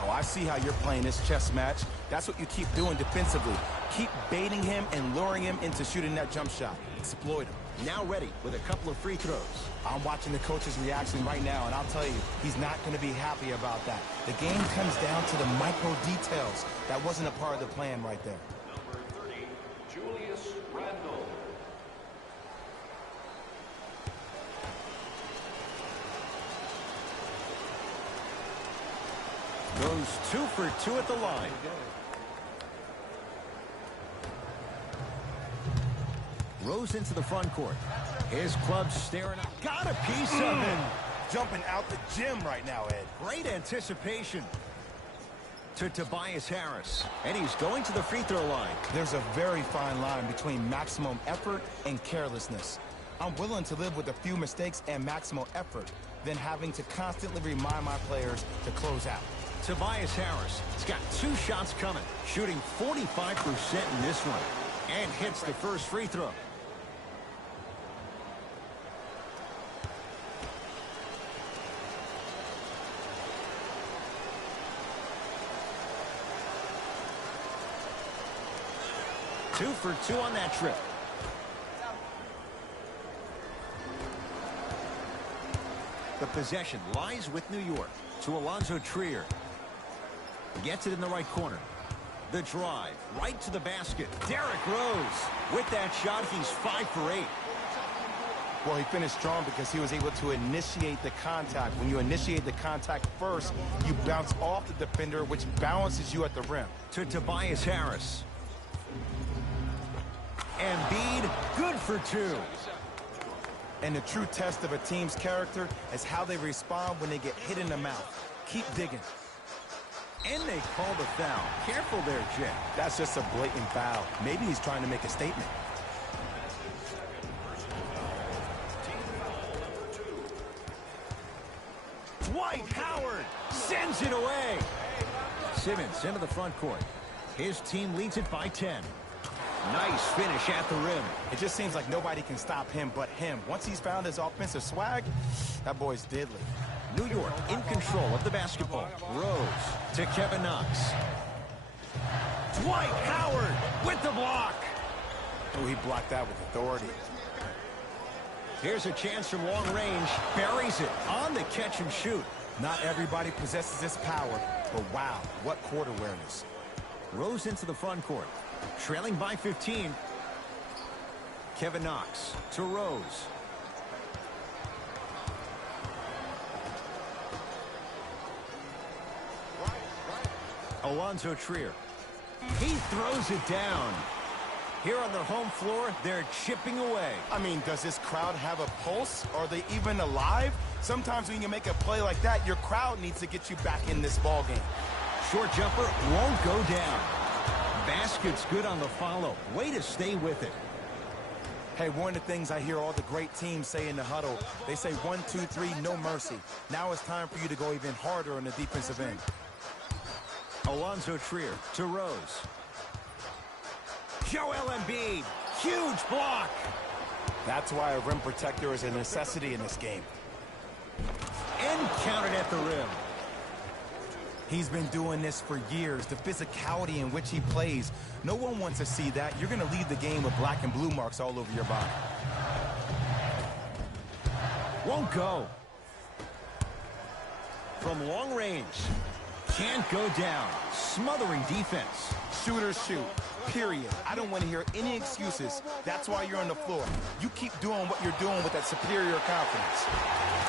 Oh, I see how you're playing this chess match. That's what you keep doing defensively. Keep baiting him and luring him into shooting that jump shot. Exploit him. Now ready with a couple of free throws. I'm watching the coach's reaction right now, and I'll tell you, he's not going to be happy about that. The game comes down to the micro details. That wasn't a part of the plan right there. Number 30, Julius Randle. Goes 2 for 2 at the line. Rose into the front court. His club staring up. Got a piece of it. Jumping out the gym right now, Ed. Great anticipation. To Tobias Harris. And he's going to the free throw line. There's a very fine line between maximum effort and carelessness. I'm willing to live with a few mistakes and maximum effort than having to constantly remind my players to close out. Tobias Harris has got 2 shots coming, shooting 45% in this one, and hits the first free throw. Two for 2 on that trip. The possession lies with New York. To Alonzo Trier. Gets it in the right corner. The drive right to the basket. Derrick Rose. With that shot, he's 5 for 8. Well, he finished strong because he was able to initiate the contact. When you initiate the contact first, you bounce off the defender, which balances you at the rim. To Tobias Harris. Embiid, good for 2. And the true test of a team's character is how they respond when they get hit in the mouth. Keep digging. And they call the foul. Careful there, Jay. That's just a blatant foul. Maybe he's trying to make a statement. Dwight Howard sends it away. Simmons into the front court. His team leads it by 10. Nice finish at the rim. It just seems like nobody can stop him but him. Once he's found his offensive swag, that boy's deadly. New York in control of the basketball. Rose to Kevin Knox. Dwight Howard with the block. Oh, he blocked that with authority. Here's a chance from long range. Buries it on the catch and shoot. Not everybody possesses this power, but wow, what court awareness. Rose into the front court. Trailing by 15. Kevin Knox to Rose. Alonzo Trier. He throws it down. Here on their home floor, they're chipping away. I mean, does this crowd have a pulse? Are they even alive? Sometimes when you make a play like that, your crowd needs to get you back in this ball game. Short jumper won't go down. Basket's good on the follow. Way to stay with it. Hey, one of the things I hear all the great teams say in the huddle, they say 1, 2, 3, no mercy. Now it's time for you to go even harder on the defensive end. Alonzo Trier to Rose. Joel Embiid, huge block. That's why a rim protector is a necessity in this game. And counted at the rim. He's been doing this for years. The physicality in which he plays, no one wants to see that. You're going to leave the game with black and blue marks all over your body. Won't go. From long range. Can't go down. Smothering defense. Shooters shoot, period. I don't want to hear any excuses. That's why you're on the floor. You keep doing what you're doing with that superior confidence.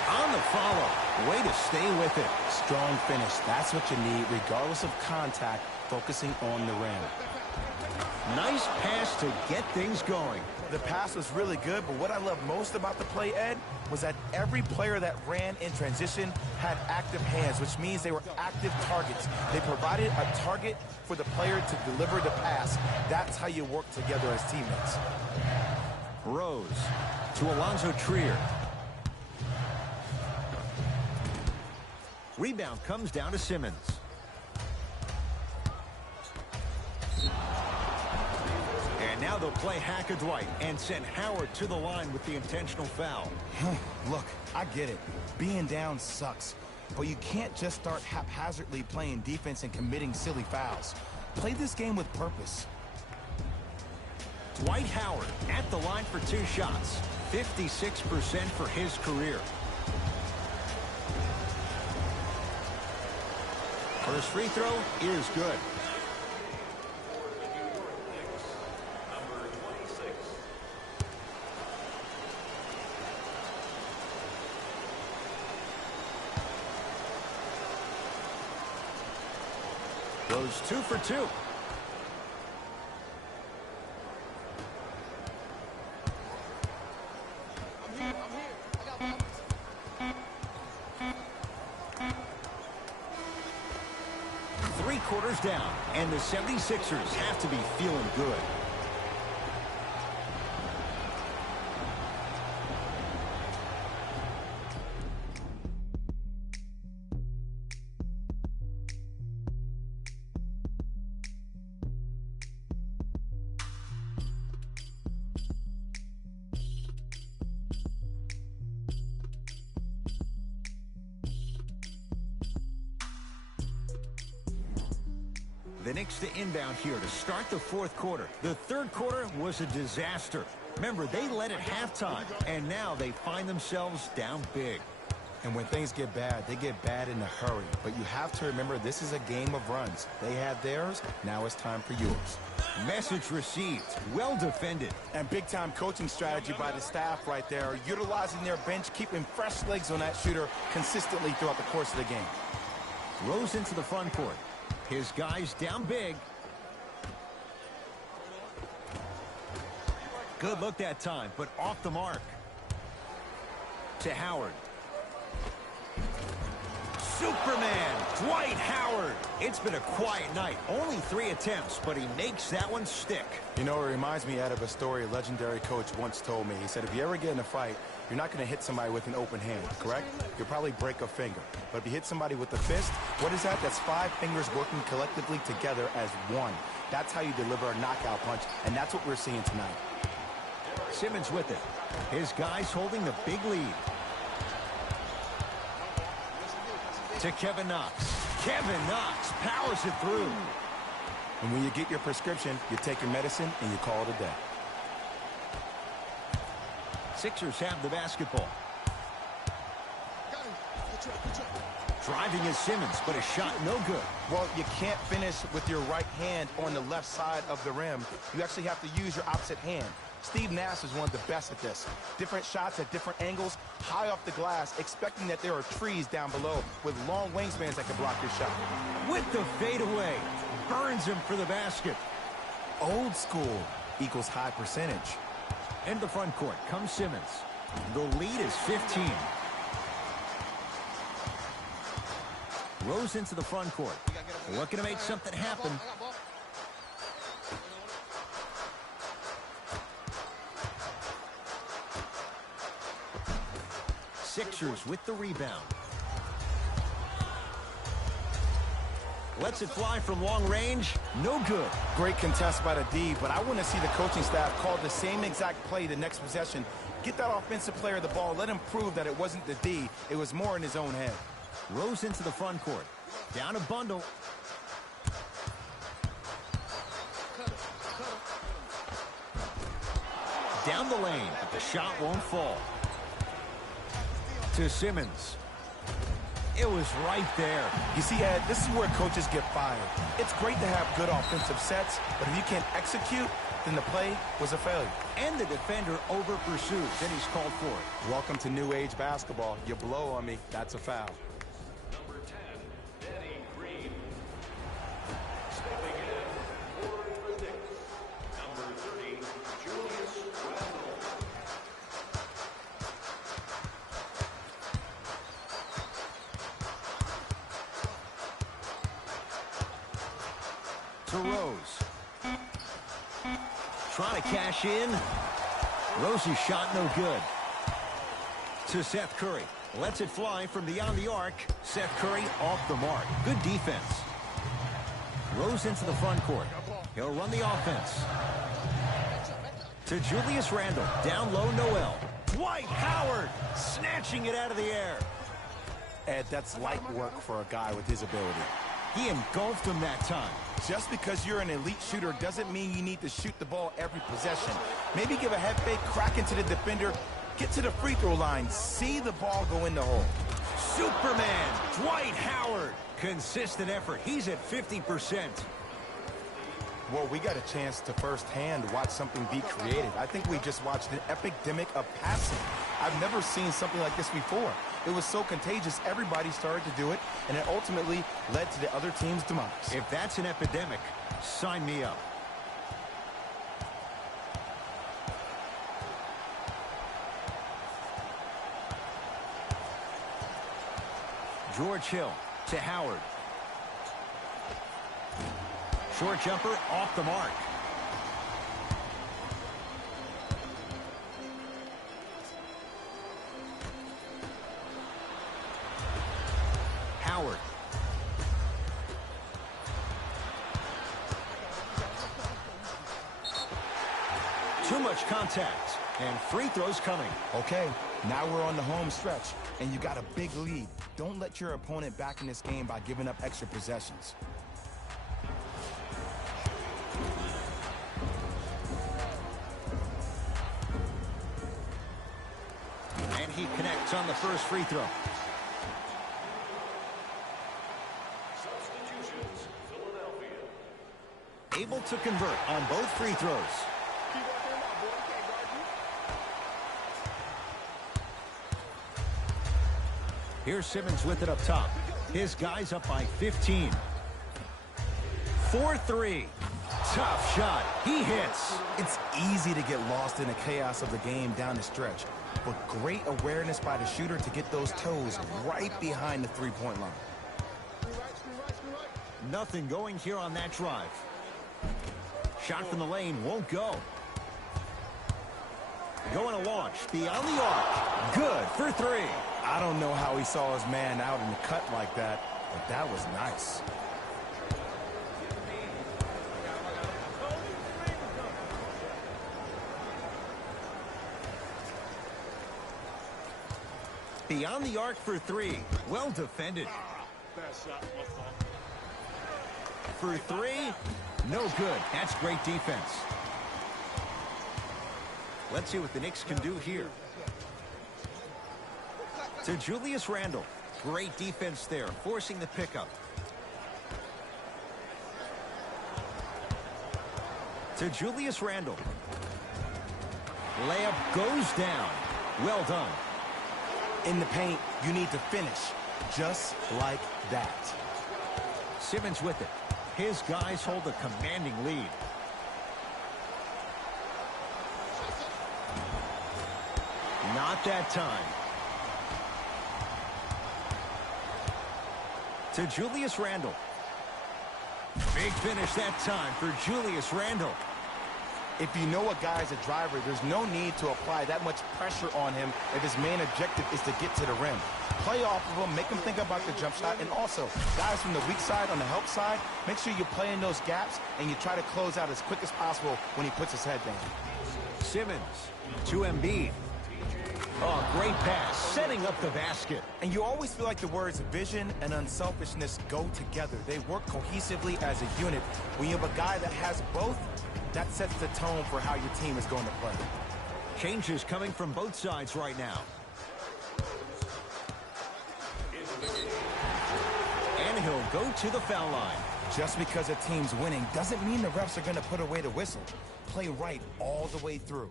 On the follow. Way to stay with it. Strong finish. That's what you need, regardless of contact, focusing on the rim. Nice pass to get things going. The pass was really good, but what I love most about the play, Ed, was that every player that ran in transition had active hands, which means they were active targets. They provided a target for the player to deliver the pass. That's how you work together as teammates. Rose to Alonzo Trier. Rebound comes down to Simmons. And now they'll play Hack-a-Dwight and send Howard to the line with the intentional foul. Look, I get it. Being down sucks. But you can't just start haphazardly playing defense and committing silly fouls. Play this game with purpose. Dwight Howard at the line for 2 shots. 56% for his career. First free throw is good. Number 26. Goes 2 for 2. Quarters down, and the 76ers have to be feeling good. The Knicks to inbound here to start the 4th quarter. The 3rd quarter was a disaster. Remember, they led at halftime, and now they find themselves down big. And when things get bad, they get bad in a hurry. But you have to remember, this is a game of runs. They had theirs, now it's time for yours. Message received. Well defended. And big-time coaching strategy by the staff right there, utilizing their bench, keeping fresh legs on that shooter consistently throughout the course of the game. Rose into the front court. His guys down big. Good look that time, but off the mark. To Howard. Superman, Dwight Howard. It's been a quiet night. Only 3 attempts, but he makes that one stick. You know, it reminds me, Ed, of a story a legendary coach once told me. He said, if you ever get in a fight, you're not going to hit somebody with an open hand, correct? You'll probably break a finger. But if you hit somebody with a fist, what is that? That's 5 fingers working collectively together as one. That's how you deliver a knockout punch, and that's what we're seeing tonight. Simmons with it. His guys holding the big lead. To Kevin Knox. Kevin Knox powers it through. And when you get your prescription, you take your medicine and you call it a day. Sixers have the basketball. Driving is Simmons, but a shot no good. Well, you can't finish with your right hand on the left side of the rim. You actually have to use your opposite hand. Steve Nash is one of the best at this. Different shots at different angles, high off the glass, expecting that there are trees down below with long wingspans that can block your shot. With the fadeaway, burns him for the basket. Old school equals high percentage. In the front court comes Simmons. The lead is 15. Rose into the front court. Looking to make something happen. Sixers with the rebound. Lets it fly from long range. No good. Great contest by the D, but I want to see the coaching staff call the same exact play the next possession. Get that offensive player the ball. Let him prove that it wasn't the D. It was more in his own head. Rose into the front court. Down a bundle. Down the lane, but the shot won't fall. To Simmons. It was right there. You see, Ed, this is where coaches get fired. It's great to have good offensive sets, but if you can't execute, then the play was a failure. And the defender over-pursues, and he's called for it. Welcome to new age basketball. You blow on me, that's a foul. Number 10, Danny Green. Stepping in for the Knicks. Number 30, Julius Randle. To Rose. Trying to cash in. Rose's shot no good. To Seth Curry. Lets it fly from beyond the arc. Seth Curry off the mark. Good defense. Rose into the front court. He'll run the offense. To Julius Randle. Down low, Noel. Dwight Howard snatching it out of the air. Ed, that's light work for a guy with his ability. He engulfed him that time. Just because you're an elite shooter doesn't mean you need to shoot the ball every possession. Maybe give a head fake, crack into the defender, get to the free throw line, see the ball go in the hole. Superman, Dwight Howard. Consistent effort. He's at 50%. Well, we got a chance to firsthand watch something be created. I think we just watched an epidemic of passing. I've never seen something like this before. It was so contagious, everybody started to do it, and it ultimately led to the other team's demise. If that's an epidemic, sign me up. George Hill to Howard. Short jumper off the mark. Howard. Too much contact, and free throws coming. Okay, now we're on the home stretch, and you got a big lead. Don't let your opponent back in this game by giving up extra possessions. And he connects on the first free throw. Substitutions, Philadelphia. Able to convert on both free throws. Keep working him out, boy. He can't guard you. Here's Simmons with it up top. His guy's up by 15. 4-3. Tough shot. He hits. It's easy to get lost in the chaos of the game down the stretch, but great awareness by the shooter to get those toes right behind the three-point line. Nothing going here on that drive. Shot from the lane won't go. Going to launch beyond the arc. Good for three. I don't know how he saw his man out in the cut like that, but that was nice. Beyond the arc for three. Well defended. Bad shot. My fault. For three. No good. That's great defense. Let's see what the Knicks can do here. To Julius Randle. Great defense there, forcing the pickup. To Julius Randle. Layup goes down. Well done. In the paint, you need to finish just like that. Simmons with it. His guys hold a commanding lead. Not that time. To Julius Randle. Big finish that time for Julius Randle. If you know a guy is a driver, there's no need to apply that much pressure on him if his main objective is to get to the rim. Play off of him, make him think about the jump shot, and also, guys from the weak side, on the help side, make sure you play in those gaps and you try to close out as quick as possible when he puts his head down. Simmons to Embiid. Oh, great pass, setting up the basket. And you always feel like the words vision and unselfishness go together. They work cohesively as a unit. When you have a guy that has both, that sets the tone for how your team is going to play. Changes coming from both sides right now. And he'll go to the foul line. Just because a team's winning doesn't mean the refs are going to put away the whistle. Play right all the way through.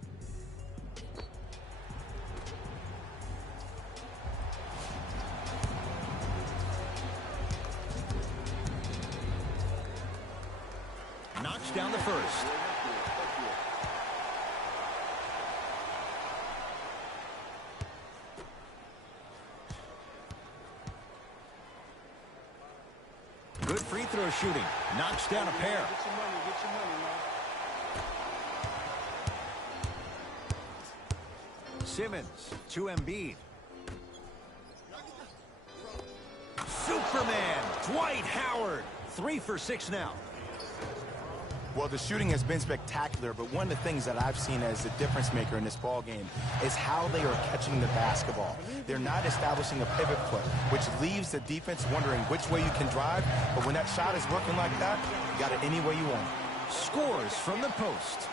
Knocks down the first. Good free throw shooting. Knocks down a pair. Get your money, man. Simmons to Embiid. Superman, Dwight Howard. 3 for 6 now. Well, the shooting has been spectacular, but one of the things that I've seen as the difference maker in this ball game is how they are catching the basketball. They're not establishing a pivot foot, which leaves the defense wondering which way you can drive, but when that shot is working like that, you got it any way you want. Scores from the post.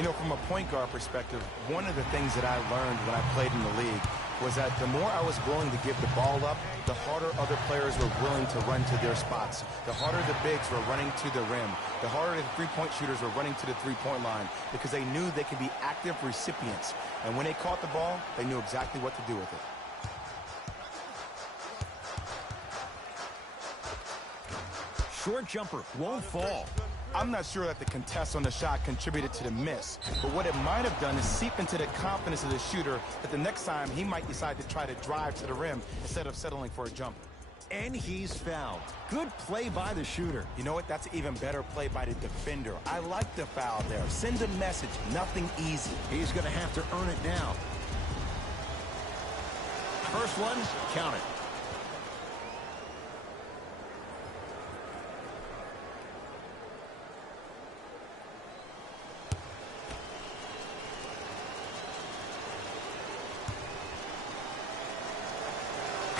You know, from a point guard perspective, one of the things that I learned when I played in the league was that the more I was willing to give the ball up, the harder other players were willing to run to their spots. The harder the bigs were running to the rim. The harder the three-point shooters were running to the three-point line because they knew they could be active recipients. And when they caught the ball, they knew exactly what to do with it. Short jumper won't fall. I'm not sure that the contest on the shot contributed to the miss, but what it might have done is seep into the confidence of the shooter that the next time he might decide to try to drive to the rim instead of settling for a jumper. And he's fouled. Good play by the shooter. You know what? That's an even better play by the defender. I like the foul there. Send a message. Nothing easy. He's going to have to earn it now. First one, count it.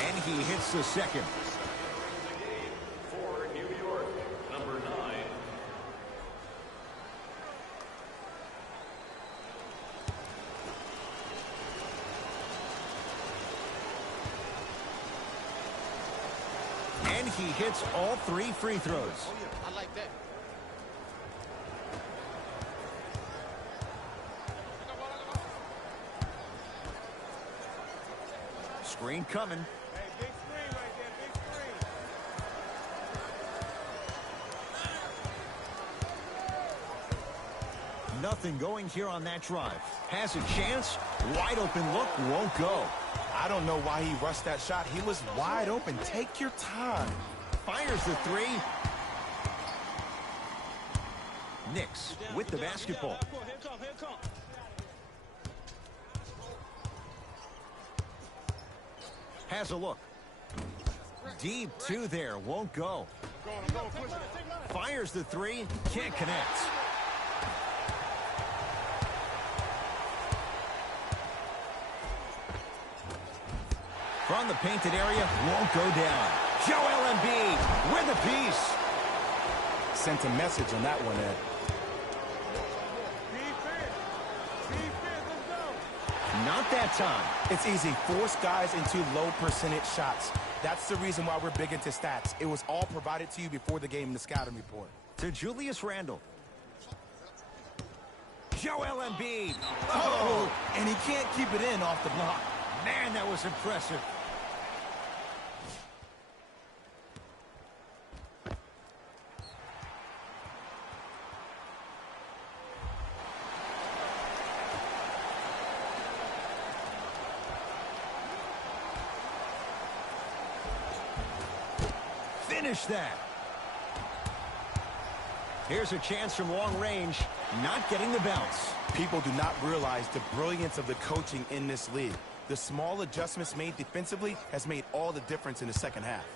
And he hits the second. For New York, number 9. And he hits all 3 free throws. Oh, yeah, I like that. Screen coming. Hey, big screen right there, big screen. Nothing going here on that drive. Has a chance. Wide open look. Won't go. I don't know why he rushed that shot. He was wide open. Take your time. Fires the 3. Knicks with the basketball. Here come. Has a look. Deep 2 there. Won't go. I'm going, push it. Fires the 3. Can't connect. From the painted area. Won't go down. Joel Embiid with a piece. Sent a message on that one, Ed. Defense, let's go. Not that time. It's easy. Force guys into low percentage shots. That's the reason why we're big into stats. It was all provided to you before the game in the scouting report. To Julius Randle. Joel Embiid. Oh, and he can't keep it in off the block. Man, that was impressive. Finish that. Here's a chance from long range, not getting the bounce. People do not realize the brilliance of the coaching in this league. The small adjustments made defensively has made all the difference in the second half.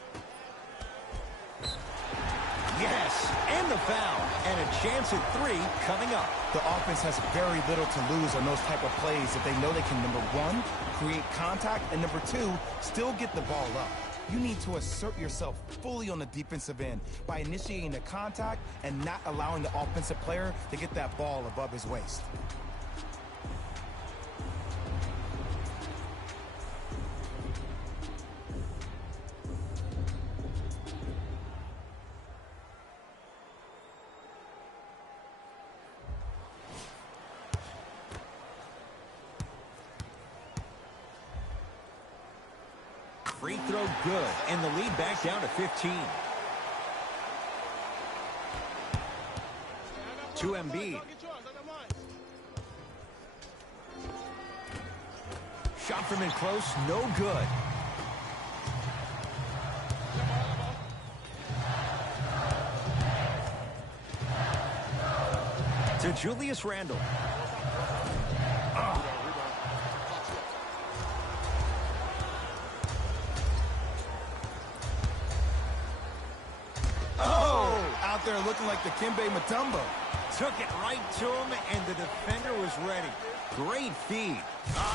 Yes, and the foul, and a chance at 3 coming up. The offense has very little to lose on those type of plays if they know they can, number 1, create contact, and number 2, still get the ball up. You need to assert yourself fully on the defensive end by initiating the contact and not allowing the offensive player to get that ball above his waist. Free throw good, and the lead back down to 15. To Embiid. Shot from in close, no good. To Julius Randle. Out there looking like the Kimbe Mutombo. Took it right to him, and the defender was ready. Great feed.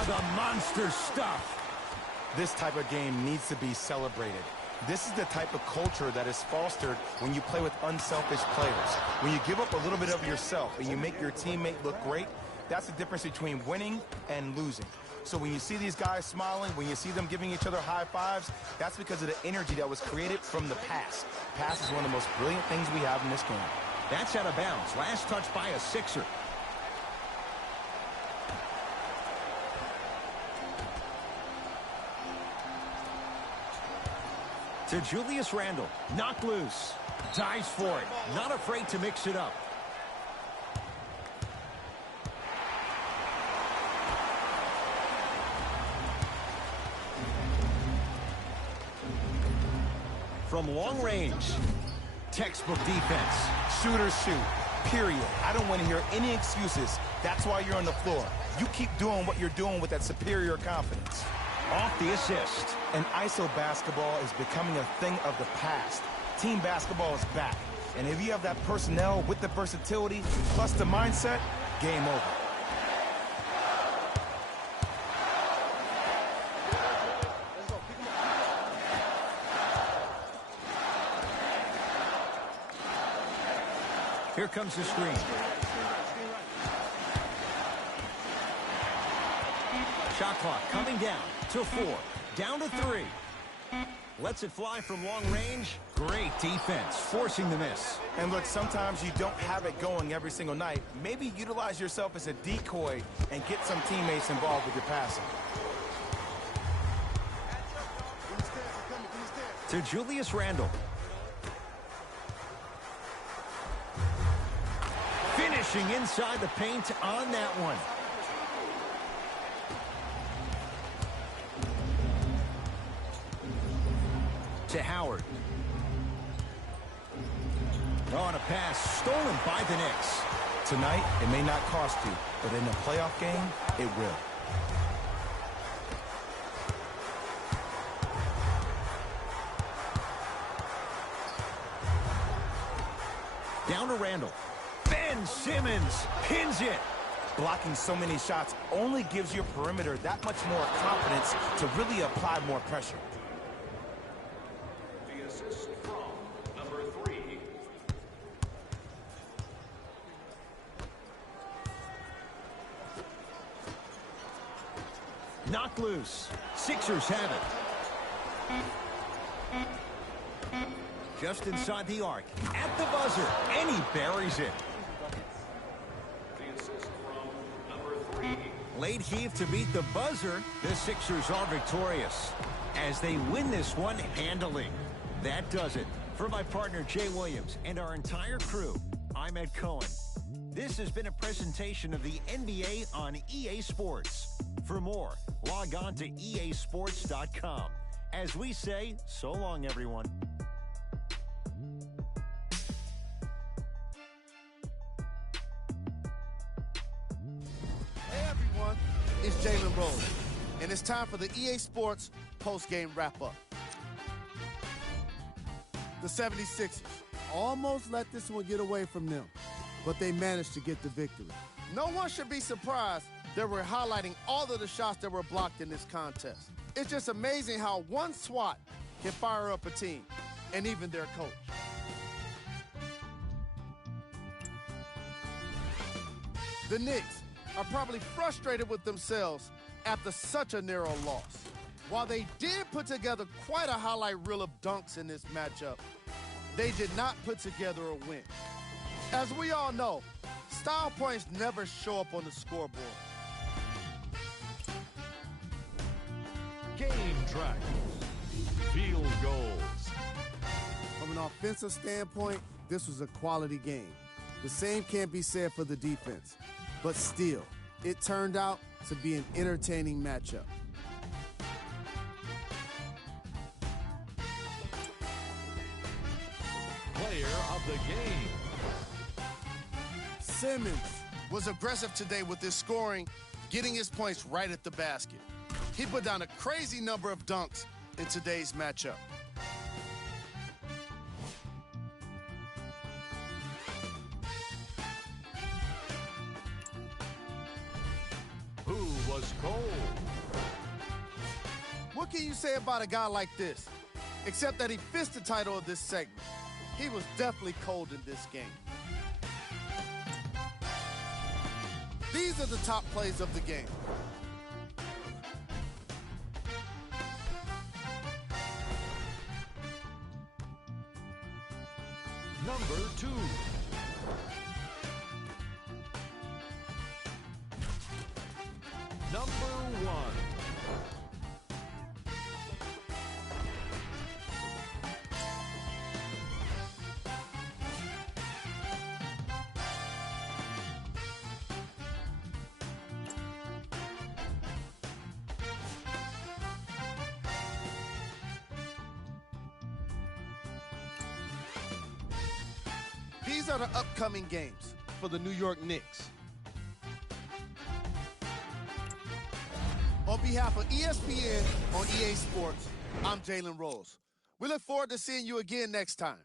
The monster stuff. This type of game needs to be celebrated. This is the type of culture that is fostered when you play with unselfish players. When you give up a little bit of yourself and you make your teammate look great, that's the difference between winning and losing. So when you see these guys smiling, when you see them giving each other high fives, that's because of the energy that was created from the pass. Pass is one of the most brilliant things we have in this game. That's out of bounds. Last touch by a Sixer. To Julius Randle. Knocked loose. Dives for it. Not afraid to mix it up. From long range. Textbook defense. Shooters shoot, period. I don't want to hear any excuses. That's why you're on the floor. You keep doing what you're doing with that superior confidence. Off the assist. And ISO basketball is becoming a thing of the past. Team basketball is back. And if you have that personnel with the versatility plus the mindset, game over. Here comes the screen. Shot clock coming down to 4. Down to 3. Lets it fly from long range. Great defense, forcing the miss. And look, sometimes you don't have it going every single night. Maybe utilize yourself as a decoy and get some teammates involved with your passing. To Julius Randle. Finishing inside the paint on that one. To Howard. On a pass stolen by the Knicks. Tonight, it may not cost you, but in a playoff game, it will. Down to Randle. Ben Simmons pins it. Blocking so many shots only gives your perimeter that much more confidence to really apply more pressure. The assist from number 3. Knocked loose. Sixers have it. Just inside the arc. At the buzzer. And he buries it. The assist from number 3. Late heave to beat the buzzer. The Sixers are victorious as they win this one handily. That does it. For my partner Jay Williams and our entire crew, I'm Ed Cohen. This has been a presentation of the NBA on EA Sports. For more, log on to easports.com. As we say, so long, everyone. is Jalen Rose, and it's time for the EA Sports post-game wrap-up. The 76ers almost let this one get away from them, but they managed to get the victory. No one should be surprised that we're highlighting all of the shots that were blocked in this contest. It's just amazing how one swat can fire up a team, and even their coach. The Knicks are probably frustrated with themselves after such a narrow loss. While they did put together quite a highlight reel of dunks in this matchup, they did not put together a win. As we all know, style points never show up on the scoreboard. Game track. Field goals. From an offensive standpoint, this was a quality game. The same can't be said for the defense. But still, it turned out to be an entertaining matchup. Player of the game. Simmons was aggressive today with his scoring, getting his points right at the basket. He put down a crazy number of dunks in today's matchup. Who was cold? What can you say about a guy like this? Except that he fits the title of this segment. He was definitely cold in this game. These are the top plays of the game. Number 2. Number 1. These are the upcoming games for the New York Knicks. On behalf of ESPN on EA Sports, I'm Jalen Rose. We look forward to seeing you again next time.